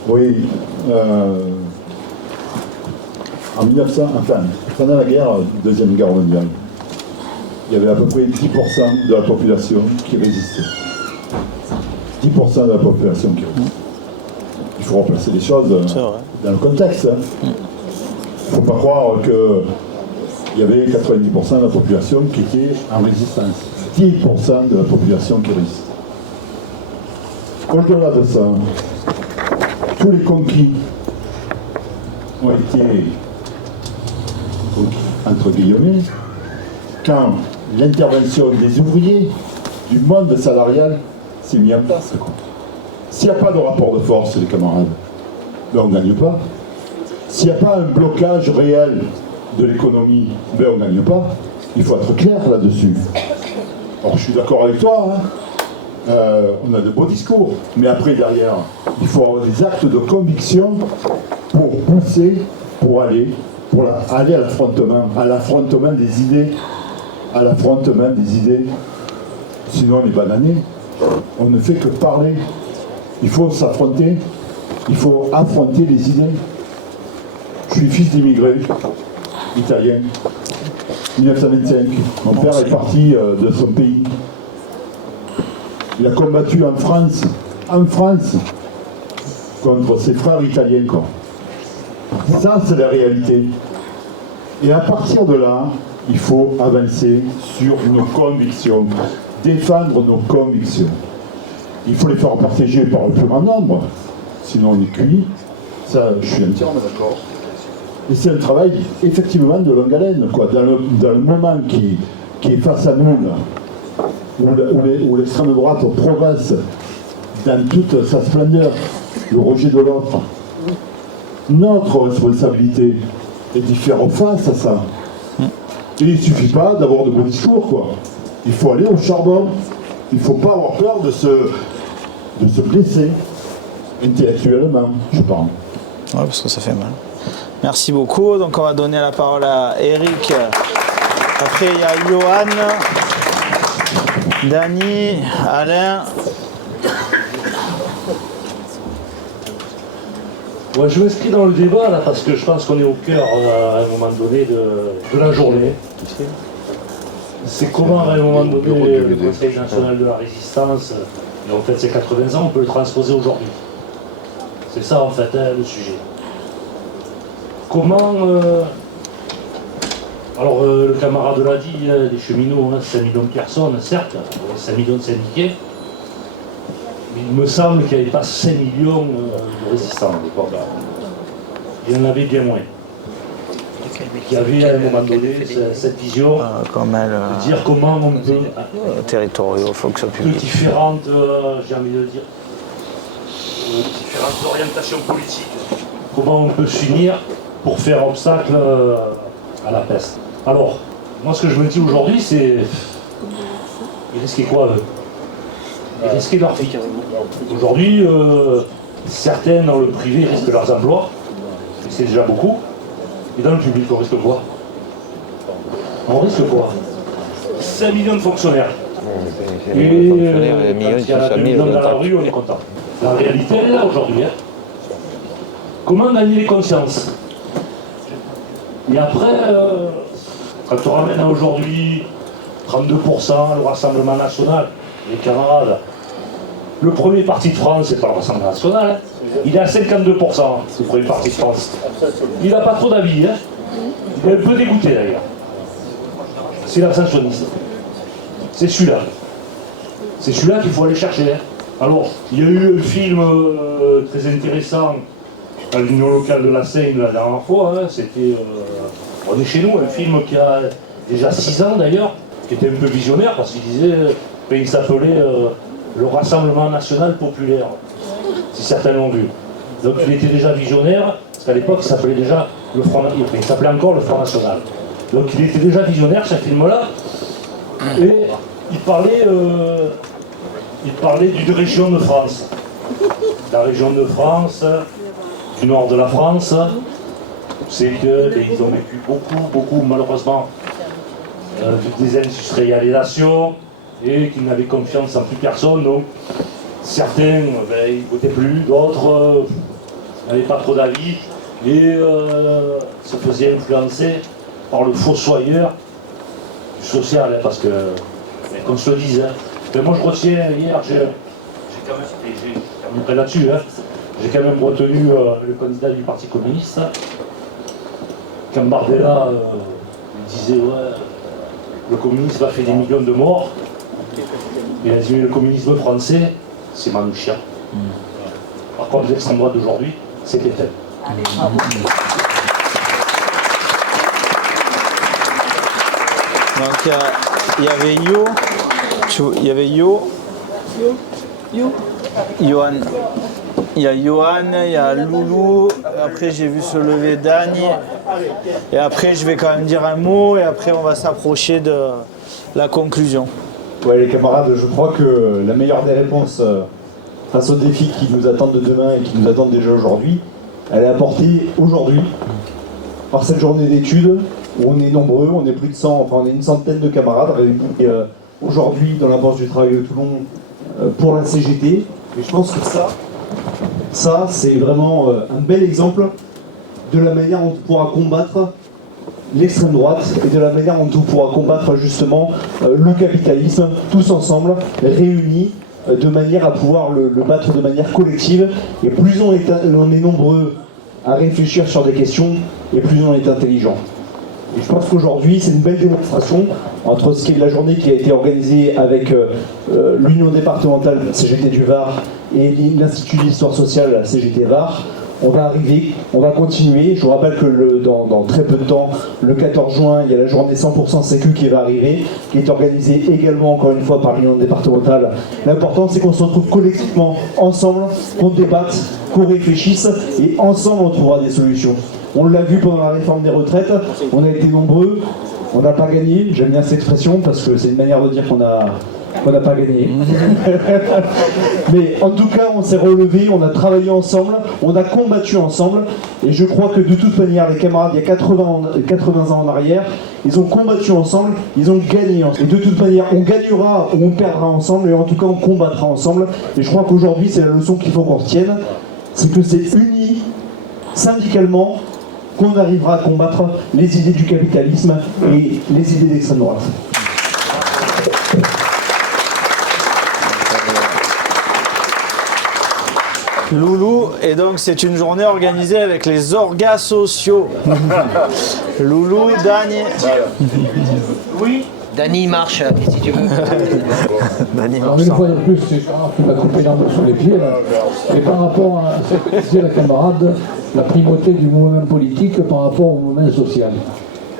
Oui, en 1900, pendant la Deuxième Guerre mondiale, il y avait à peu près 10% de la population qui résistait. 10% de la population qui résistait. Il faut replacer les choses dans le contexte. Il ne faut pas croire qu'il y avait 90% de la population qui était en résistance. 10% de la population qui résistait. Au-delà de ça, tous les conquis ont été conquis, entre guillemets, quand l'intervention des ouvriers, du monde salarial, s'est mise en place. S'il n'y a pas de rapport de force, les camarades, ben on ne gagne pas. S'il n'y a pas un blocage réel de l'économie, ben on ne gagne pas. Il faut être clair là-dessus. Alors je suis d'accord avec toi, hein. On a de beaux discours, mais après derrière, il faut avoir des actes de conviction pour pousser, pour aller à l'affrontement des idées, Sinon on est banané. On ne fait que parler. Il faut s'affronter, il faut affronter les idées. Je suis fils d'immigrés italiens. 1925, mon père est parti de son pays. Il a combattu en France, contre ses frères italiens, quoi. Ça, c'est la réalité. Et à partir de là, il faut avancer sur nos convictions, défendre nos convictions. Il faut les faire partager par le plus grand nombre, sinon on est cuit. Ça, je suis entièrement d'accord. Et c'est un travail, effectivement, de longue haleine, quoi. Dans le moment qui est face à nous, là, où l'extrême droite progresse dans toute sa splendeur, le rejet de l'autre. Notre responsabilité est d'y faire face à ça. Et il ne suffit pas d'avoir de beaux discours, quoi. Il faut aller au charbon. Il ne faut pas avoir peur de se blesser intellectuellement, je pense. Oui, parce que ça fait mal. Merci beaucoup. Donc on va donner la parole à Eric. Après il y a Johan, Dany, Alain. Ouais, je m'inscris dans le débat là parce que je pense qu'on est au cœur à un moment donné de la journée. C'est comment à un moment donné le Conseil national de la résistance, et en fait c'est 80 ans, on peut le transposer aujourd'hui. C'est ça en fait le sujet. Comment alors le camarade l'a dit, les cheminots, 5 millions de personnes, certes, 5 millions de syndiqués, mais il me semble qu'il n'y avait pas 5 millions de résistants à l'époque. Il y en avait bien moins. Il y avait à un moment donné cette vision de dire comment on peut, territoriaux, fonction de publique. différentes, j'ai envie de dire, différentes orientations politiques, comment on peut s'unir pour faire obstacle à la peste. Alors, moi ce que je me dis aujourd'hui, c'est ils risquaient quoi eux? Ils risquaient leur vie. Aujourd'hui, certains dans le privé risquent leurs emplois, c'est déjà beaucoup. Et dans le public, on risque quoi? On risque quoi? 5 millions de fonctionnaires. Et quand il y a 2 millions dans la rue, on est content. La réalité, elle est là aujourd'hui. Hein. Comment gagner les consciences? Et après, quand tu ramènes à aujourd'hui 32%, le Rassemblement national, les camarades, le premier parti de France, c'est pas le Rassemblement national, hein. Il est à 52%, le premier parti de France. Il n'a pas trop d'avis, hein. Il est un peu dégoûté d'ailleurs. C'est l'abstentionniste. C'est celui-là. C'est celui-là qu'il faut aller chercher. Hein. Alors, il y a eu un film très intéressant à l'Union locale de la Seine la dernière fois, hein. C'était On est chez nous, un film qui a déjà 6 ans d'ailleurs, qui était un peu visionnaire parce qu'il disait, il s'appelait le Rassemblement National Populaire, si certains l'ont vu. Donc il était déjà visionnaire, parce qu'à l'époque il s'appelait déjà le Front, il s'appelait encore le Front National. Donc il était déjà visionnaire ce film-là, et il parlait d'une région de France. La région de France, du nord de la France, c'est qu'ils ont vécu beaucoup malheureusement de désindustrialisation et qu'ils n'avaient confiance en plus personne. Donc certains ils votaient plus, d'autres n'avaient pas trop d'avis et se faisaient influencer par le fossoyeur du social, hein, parce que, qu'on se le dise, hein. Mais moi je retiens hier, j'ai quand même, et j'ai terminé là-dessus, hein, j'ai quand même retenu le candidat du Parti communiste, quand Bardella disait ouais, le communisme a fait des millions de morts, il a dit le communisme français, c'est Manouchian. Par contre l'extrême droite d'aujourd'hui, c'est Pétain. Donc il y avait Yo, il y avait Yo, Johan, il y a Johan, il y a Loulou, après j'ai vu se lever Dany, et après je vais quand même dire un mot, et après on va s'approcher de la conclusion. Ouais les camarades, je crois que la meilleure des réponses face aux défis qui nous attendent de demain et qui nous attendent déjà aujourd'hui, elle est apportée aujourd'hui par cette journée d'études où on est nombreux, on est plus de 100, enfin on est une centaine de camarades réunis aujourd'hui dans la Bourse du Travail de Toulon pour la CGT. Et je pense que ça c'est vraiment un bel exemple de la manière dont on pourra combattre l'extrême droite et de la manière dont on pourra combattre justement le capitalisme tous ensemble, réunis, de manière à pouvoir le battre de manière collective. Et plus on est nombreux à réfléchir sur des questions, et plus on est intelligent. Et je pense qu'aujourd'hui, c'est une belle démonstration entre ce qui est la journée qui a été organisée avec l'Union départementale CGT du Var et l'Institut d'histoire sociale CGT Var. On va arriver, on va continuer. Je vous rappelle que dans très peu de temps, le 14 juin, il y a la journée 100% Sécu qui va arriver, qui est organisée également, encore une fois, par l'Union départementale. L'important, c'est qu'on se retrouve collectivement, ensemble, qu'on débatte, qu'on réfléchisse, et ensemble, on trouvera des solutions. On l'a vu pendant la réforme des retraites, on a été nombreux, on n'a pas gagné. J'aime bien cette expression parce que c'est une manière de dire qu'on n'a pas gagné. Mais en tout cas, on s'est relevés, on a travaillé ensemble, on a combattu ensemble. Et je crois que de toute manière, les camarades, il y a 80 ans en arrière, ils ont combattu ensemble, ils ont gagné ensemble. Et de toute manière, on gagnera ou on perdra ensemble, et en tout cas, on combattra ensemble. Et je crois qu'aujourd'hui, c'est la leçon qu'il faut qu'on retienne, c'est que c'est unis, syndicalement, qu'on arrivera à combattre les idées du capitalisme et les idées d'extrême droite. Loulou, et donc c'est une journée organisée avec les orgas sociaux. Loulou, Dany. Oui. Dany marche, si tu veux. Dany marche. Une fois de plus, c'est Gérard qui m'a coupé l'herbe sous les pieds. Là. Et par rapport à ce que disait la camarade, la primauté du mouvement politique par rapport au mouvement social.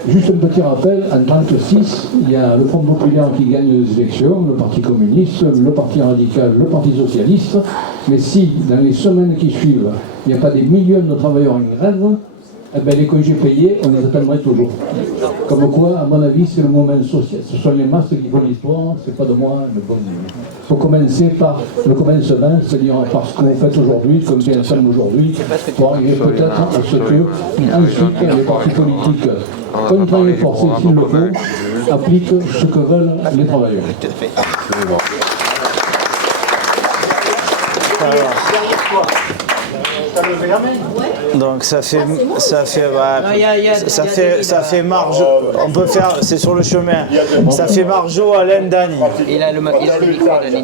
Juste un petit rappel, en 1936, il y a le Front populaire qui gagne les élections, le Parti communiste, le Parti radical, le Parti socialiste. Mais si, dans les semaines qui suivent, il n'y a pas des millions de travailleurs en grève, eh ben, les congés payés, on les attendrait toujours. Comme quoi, à mon avis, c'est le moment social. Ce sont les masses qui font l'histoire, c'est pas de moi. Il faut commencer par le commencement, c'est-à-dire par ce que vous faites aujourd'hui, comme c'est ensemble aujourd'hui, pour arriver peut-être à ce que, ensuite, les partis politiques, contraints et forcés, s'il le faut, appliquent ce que veulent les travailleurs. Donc ça fait Marjo. On peut faire, c'est sur le chemin. Ça fait Marjo, Alain, Dani. Il a le micro, Dani.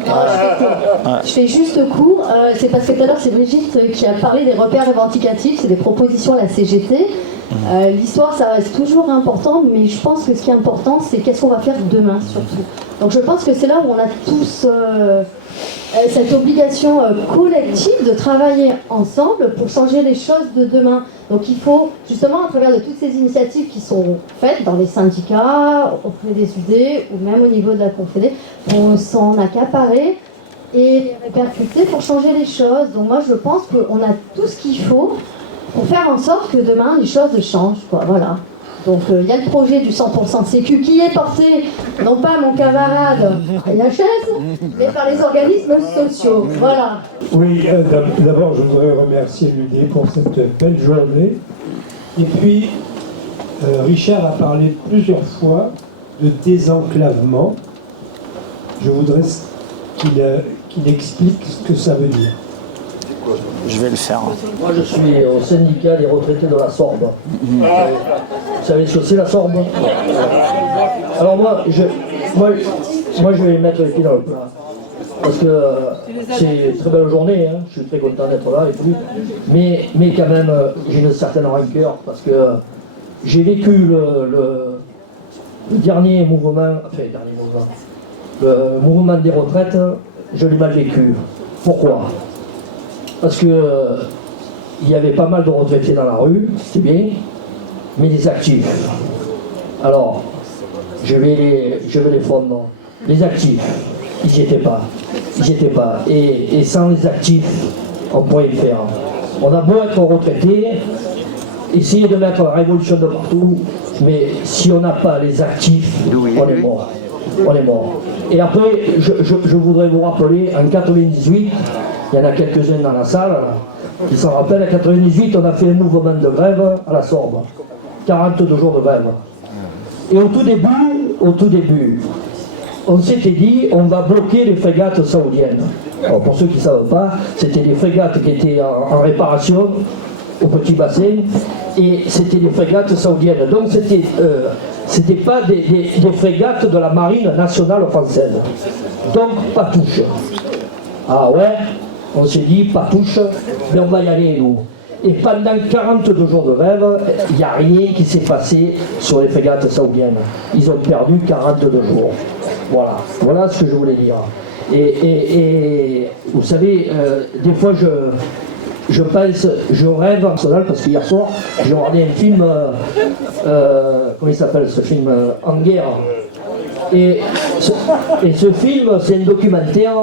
Je fais juste court. C'est parce que tout à l'heure c'est Brigitte qui a parlé des repères revendicatifs, c'est des propositions à la CGT. L'histoire ça reste toujours important, mais je pense que ce qui est important c'est qu'est-ce qu'on va faire demain surtout. Donc je pense que c'est là où on a tous cette obligation collective de travailler ensemble pour changer les choses de demain. Donc il faut justement à travers de toutes ces initiatives qui sont faites dans les syndicats, auprès des UD ou même au niveau de la Confédé, on s'en accaparer et les répercuter pour changer les choses. Donc moi je pense qu'on a tout ce qu'il faut pour faire en sorte que demain les choses changent, quoi. Voilà. Donc il y a le projet du 100% sécu qui est porté, non pas mon camarade IHS, mais par les organismes sociaux. Voilà. Oui, d'abord je voudrais remercier l'UD pour cette belle journée. Et puis, Richard a parlé plusieurs fois de désenclavement. Je voudrais qu'il explique ce que ça veut dire. Je vais le faire. Moi, je suis au syndicat des retraités de la Sorbe. Vous savez ce que c'est la Sorbe? Alors moi, je vais mettre les pieds dans le plat. Parce que c'est une très belle journée, hein. Je suis très content d'être là et tout. Mais quand même, j'ai une certaine rancœur parce que j'ai vécu le dernier mouvement, le mouvement des retraites, je l'ai mal vécu. Pourquoi? Parce que il y avait pas mal de retraités dans la rue, c'est bien, mais des actifs. Alors, je vais les fondre. Les actifs, ils n'y étaient pas. Et sans les actifs, on pourrait y faire. On a beau être retraité, essayer de mettre la révolution de partout, mais si on n'a pas les actifs, on est mort. On est mort. Et après, je voudrais vous rappeler, en 98, il y en a quelques-uns dans la salle qui s'en rappellent, en 98, on a fait un mouvement de grève à la Sorbe. 42 jours de grève. Et au tout début, on s'était dit, on va bloquer les frégates saoudiennes. Alors pour ceux qui ne savent pas, c'était des frégates qui étaient en réparation au petit bassin, et c'était des frégates saoudiennes. Donc c'était pas des frégates de la marine nationale française. Donc pas touche. Ah ouais, on s'est dit pas touche, mais on va y aller nous. Et pendant 42 jours de grève, il n'y a rien qui s'est passé sur les frégates saoudiennes. Ils ont perdu 42 jours. Voilà ce que je voulais dire. Et vous savez, des fois je pense, je rêve en sonal parce qu'hier soir j'ai regardé un film, comment il s'appelle ce film, En guerre. Et ce film, c'est un documentaire.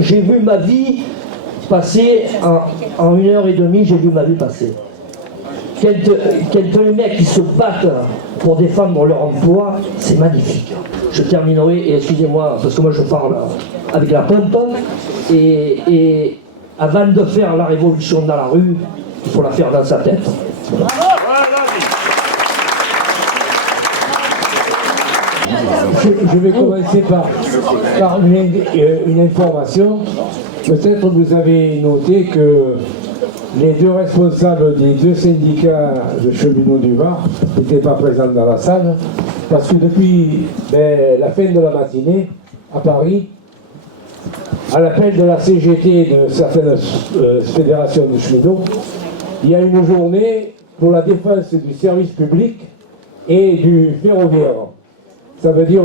J'ai vu ma vie passer en 1h30, j'ai vu ma vie passer. Quand les mecs qui se battent pour défendre leur emploi, c'est magnifique. Je terminerai, et excusez-moi, parce que moi je parle avec la pompe, et avant de faire la révolution dans la rue, il faut la faire dans sa tête. Je vais commencer par une information. Peut-être vous avez noté que les deux responsables des deux syndicats de cheminots du Var n'étaient pas présents dans la salle, parce que depuis la fin de la matinée, à Paris, à l'appel de la CGT et de certaines fédérations de cheminots, il y a une journée pour la défense du service public et du ferroviaire. Ça veut dire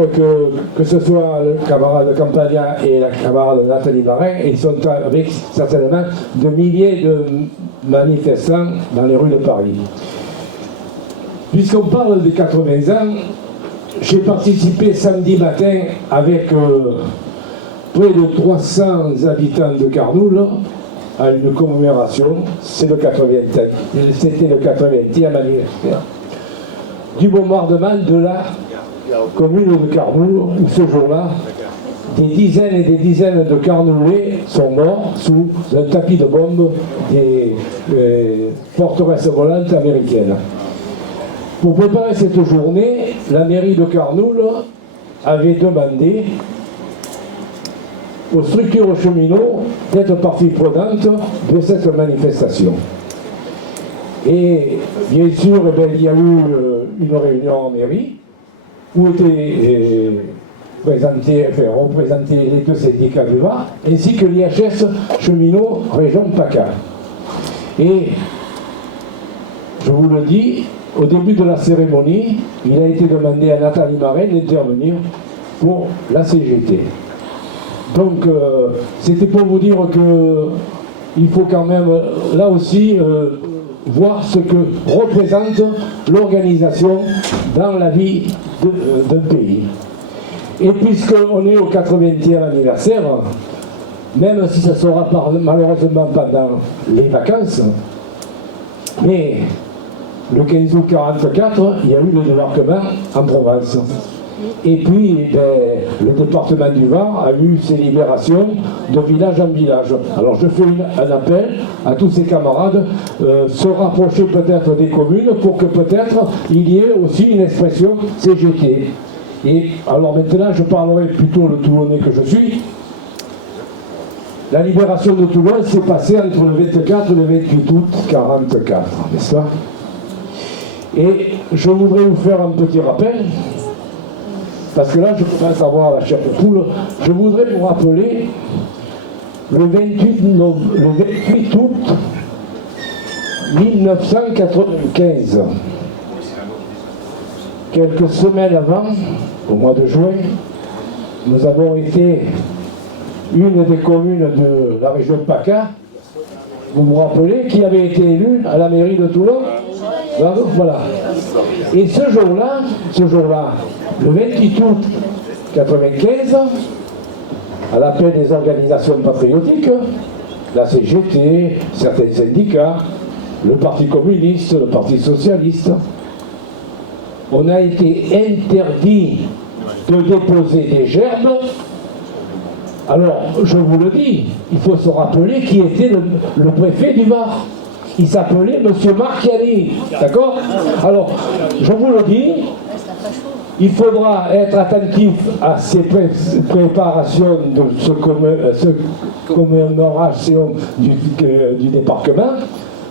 que ce soit le camarade Campagna et la camarade Nathalie Marin, ils sont avec certainement de milliers de manifestants dans les rues de Paris. Puisqu'on parle des 80 ans, j'ai participé samedi matin avec près de 300 habitants de Carnoul à une commémoration, c'était le 80e anniversaire du bombardement de la commune de Carnoules, où ce jour-là, des dizaines et des dizaines de Carnoulais sont morts sous un tapis de bombes des forteresses volantes américaines. Pour préparer cette journée, la mairie de Carnoules avait demandé aux structures cheminots d'être partie prenante de cette manifestation. Et bien sûr, il y a eu une réunion en mairie où étaient représentés les deux syndicats du Var, ainsi que l'IHS cheminot région PACA. Et je vous le dis, au début de la cérémonie, il a été demandé à Nathalie Marin d'intervenir pour la CGT. Donc, c'était pour vous dire qu'il faut quand même, là aussi, voir ce que représente l'organisation dans la vie d'un pays. Et puisqu'on est au 80e anniversaire, même si ça sera malheureusement pendant les vacances, mais le 15 août 1944, il y a eu le débarquement en Provence. Et puis, le département du Var a eu ses libérations de village en village. Alors je fais un appel à tous ces camarades, se rapprocher peut-être des communes pour que peut-être il y ait aussi une expression CGT. Et alors maintenant, je parlerai plutôt le Toulonnais que je suis. La libération de Toulon s'est passée entre le 24 et le 28 août 1944, n'est-ce pas? Et je voudrais vous faire un petit rappel, parce que là, je commence à avoir la chair de poule. Je voudrais vous rappeler le 28 août 1995. Quelques semaines avant, au mois de juin, nous avons été une des communes de la région PACA, vous vous rappelez, qui avait été élue à la mairie de Toulon. Voilà. Et ce jour-là, le 28 août 1995, à l'appel des organisations patriotiques, la CGT, certains syndicats, le Parti communiste, le Parti socialiste, on a été interdit de déposer des gerbes. Alors, je vous le dis, il faut se rappeler qui était le préfet du Var. Il s'appelait M. Marchiani, d'accord? Alors, je vous le dis, il faudra être attentif à ces préparations de ce commémoration du débarquement,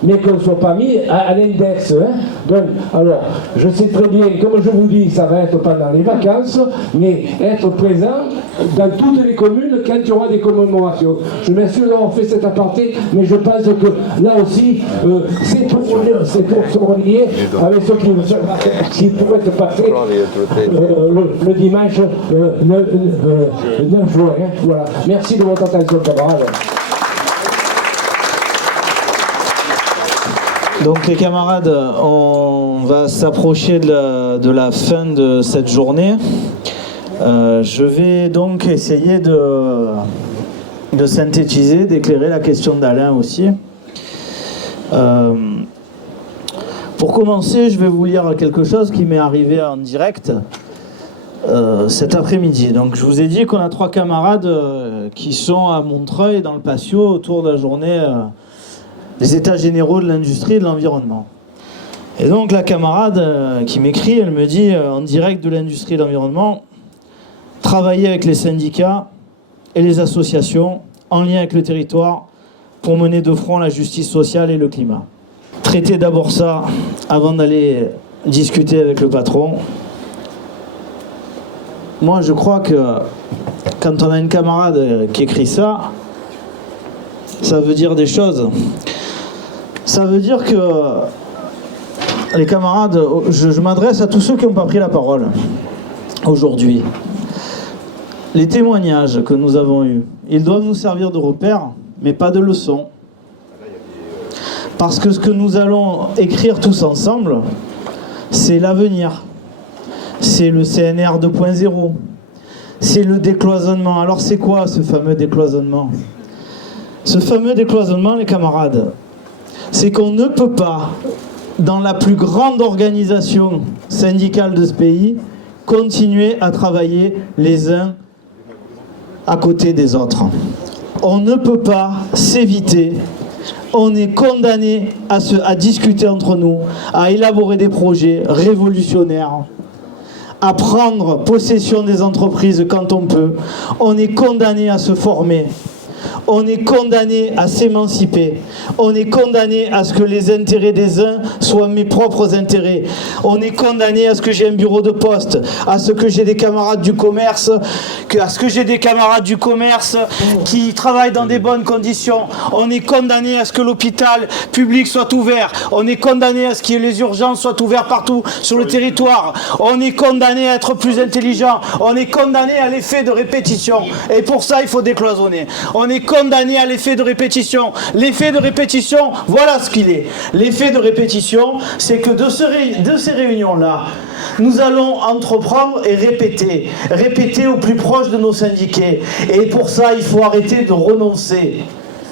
mais qu'on ne soit pas mis à l'index. Hein. Donc, alors, je sais très bien, comme je vous dis, ça va être pendant les vacances, mais être présent dans toutes les communes quand il y aura des commémorations. Je m'excuse d'avoir fait cet aparté, mais je pense que là aussi, c'est pour se relier avec ce qui pourrait se passer le dimanche 9 juin. Hein. Voilà. Merci de votre attention, camarades. Donc les camarades, on va s'approcher de la fin de cette journée. Je vais donc essayer de synthétiser, d'éclairer la question d'Alain aussi. Pour commencer, je vais vous lire quelque chose qui m'est arrivé en direct cet après-midi. Donc je vous ai dit qu'on a 3 camarades qui sont à Montreuil dans le patio autour de la journée des états généraux de l'industrie et de l'environnement. Et donc la camarade qui m'écrit, elle me dit en direct de l'industrie et de l'environnement, travailler avec les syndicats et les associations en lien avec le territoire pour mener de front la justice sociale et le climat. Traiter d'abord ça avant d'aller discuter avec le patron. Moi je crois que quand on a une camarade qui écrit ça, ça veut dire des choses. Ça veut dire que les camarades, je m'adresse à tous ceux qui n'ont pas pris la parole aujourd'hui. Les témoignages que nous avons eus, ils doivent nous servir de repères, mais pas de leçons. Parce que ce que nous allons écrire tous ensemble, c'est l'avenir. C'est le CNR 2.0. C'est le décloisonnement. Alors c'est quoi ce fameux décloisonnement ? Ce fameux décloisonnement, les camarades, c'est qu'on ne peut pas, dans la plus grande organisation syndicale de ce pays, continuer à travailler les uns à côté des autres. On ne peut pas s'éviter. On est condamné à discuter entre nous, à élaborer des projets révolutionnaires, à prendre possession des entreprises quand on peut. On est condamné à se former. On est condamné à s'émanciper. On est condamné à ce que les intérêts des uns soient mes propres intérêts. On est condamné à ce que j'ai un bureau de poste, à ce que j'ai des camarades du commerce, qui travaillent dans des bonnes conditions. On est condamné à ce que l'hôpital public soit ouvert. On est condamné à ce que les urgences soient ouvertes partout sur le territoire. On est condamné à être plus intelligent. On est condamné à l'effet de répétition. Et pour ça, il faut décloisonner. On est condamné à l'effet de répétition. L'effet de répétition, voilà ce qu'il est. L'effet de répétition, c'est que de ces réunions-là, nous allons entreprendre et répéter au plus proche de nos syndiqués. Et pour ça, il faut arrêter de renoncer.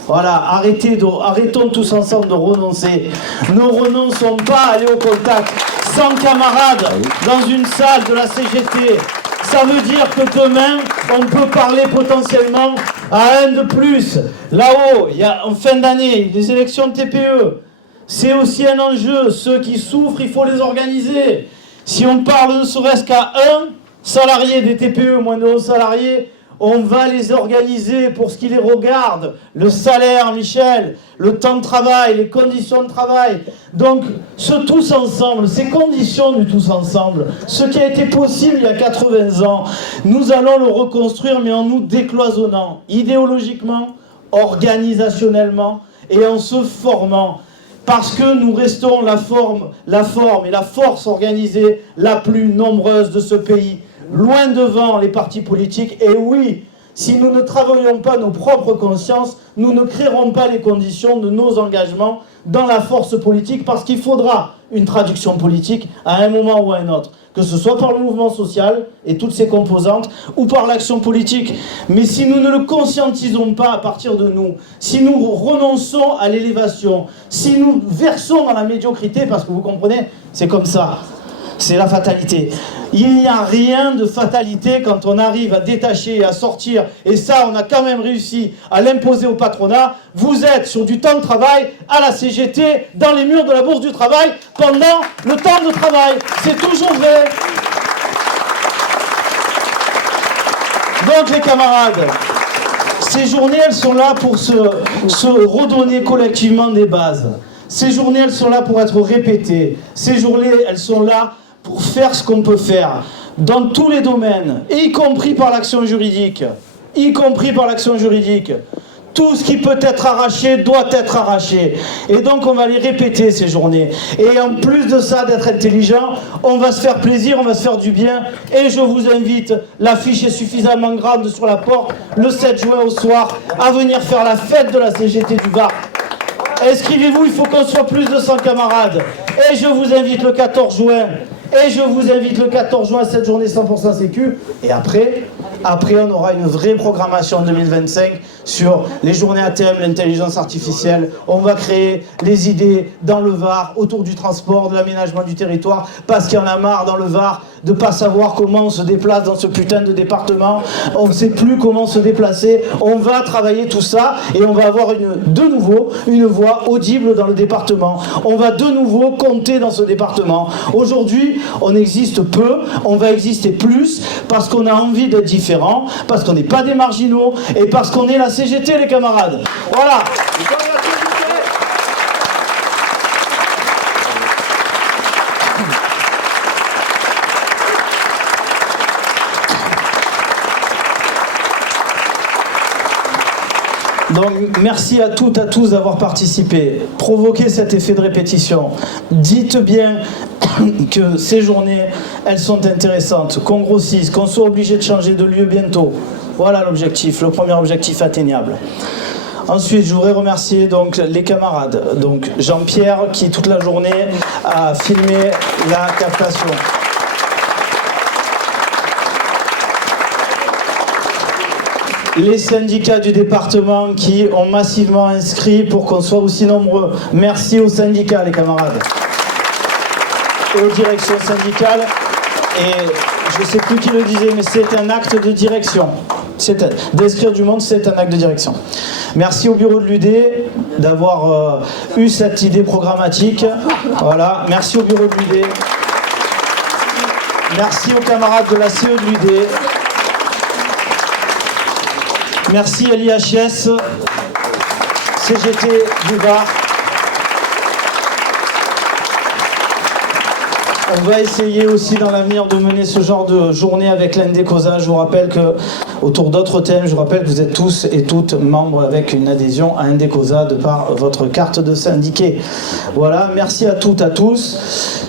Voilà, arrêtons tous ensemble de renoncer. Ne renonçons pas à aller au contact. 100 camarades dans une salle de la CGT. Ça veut dire que demain, on peut parler potentiellement à un de plus. Là-haut, il y a en fin d'année, les élections de TPE. C'est aussi un enjeu. Ceux qui souffrent, il faut les organiser. Si on parle ne serait-ce qu'à un salarié des TPE, moins de 11 salariés, on va les organiser pour ce qui les regarde. Le salaire, Michel, le temps de travail, les conditions de travail. Donc, ce tous ensemble, ces conditions du tous ensemble, ce qui a été possible il y a 80 ans, nous allons le reconstruire, mais en nous décloisonnant, idéologiquement, organisationnellement, et en se formant. Parce que nous restons la forme et la force organisée la plus nombreuse de ce pays. Loin devant les partis politiques, et oui, si nous ne travaillons pas nos propres consciences, nous ne créerons pas les conditions de nos engagements dans la force politique, parce qu'il faudra une traduction politique à un moment ou à un autre, que ce soit par le mouvement social et toutes ses composantes, ou par l'action politique. Mais si nous ne le conscientisons pas à partir de nous, si nous renonçons à l'élévation, si nous versons dans la médiocrité, parce que vous comprenez, c'est comme ça. C'est la fatalité. Il n'y a rien de fatalité quand on arrive à détacher et à sortir, et ça on a quand même réussi à l'imposer au patronat. Vous êtes sur du temps de travail à la CGT, dans les murs de la Bourse du Travail, pendant le temps de travail. C'est toujours vrai. Donc les camarades, ces journées elles sont là pour se redonner collectivement des bases. Ces journées elles sont là pour être répétées. Ces journées elles sont là pour faire ce qu'on peut faire dans tous les domaines, y compris par l'action juridique. Tout ce qui peut être arraché doit être arraché. Et donc on va les répéter ces journées. Et en plus de ça, d'être intelligent, on va se faire plaisir, on va se faire du bien. Et je vous invite, l'affiche est suffisamment grande sur la porte, le 7 juin au soir, à venir faire la fête de la CGT du Var. Inscrivez-vous, il faut qu'on soit plus de 100 camarades. Et je vous invite le 14 juin. Cette journée 100% sécu. Et après, on aura une vraie programmation en 2025 sur les journées ATM, l'intelligence artificielle. On va créer les idées dans le Var, autour du transport, de l'aménagement du territoire, parce qu'il y en a marre dans le Var de ne pas savoir comment on se déplace dans ce putain de département. On ne sait plus comment se déplacer. On va travailler tout ça et on va avoir de nouveau une voix audible dans le département. On va de nouveau compter dans ce département. Aujourd'hui, on existe peu, on va exister plus parce qu'on a envie d'être différent, parce qu'on n'est pas des marginaux et parce qu'on est la CGT, les camarades. Voilà. Donc merci à toutes, à tous d'avoir participé, provoqué cet effet de répétition. Dites bien que ces journées, elles sont intéressantes, qu'on grossisse, qu'on soit obligé de changer de lieu bientôt. Voilà l'objectif, le premier objectif atteignable. Ensuite, je voudrais remercier donc les camarades, donc Jean-Pierre qui toute la journée a filmé la captation. les syndicats du département qui ont massivement inscrit pour qu'on soit aussi nombreux. Merci aux syndicats, les camarades. Et aux directions syndicales. Et je ne sais plus qui le disait, mais c'est un acte de direction. D'inscrire du monde, c'est un acte de direction. Merci au bureau de l'UD d'avoir eu cette idée programmatique. Voilà. Merci au bureau de l'UD. Merci aux camarades de la CE de l'UD. Merci à l'IHS, CGT du Var. On va essayer aussi dans l'avenir de mener ce genre de journée avec l'Indecosa. Je vous rappelle que, autour d'autres thèmes, je vous rappelle que vous êtes tous et toutes membres avec une adhésion à Indecosa de par votre carte de syndiqué. Voilà, merci à toutes, à tous.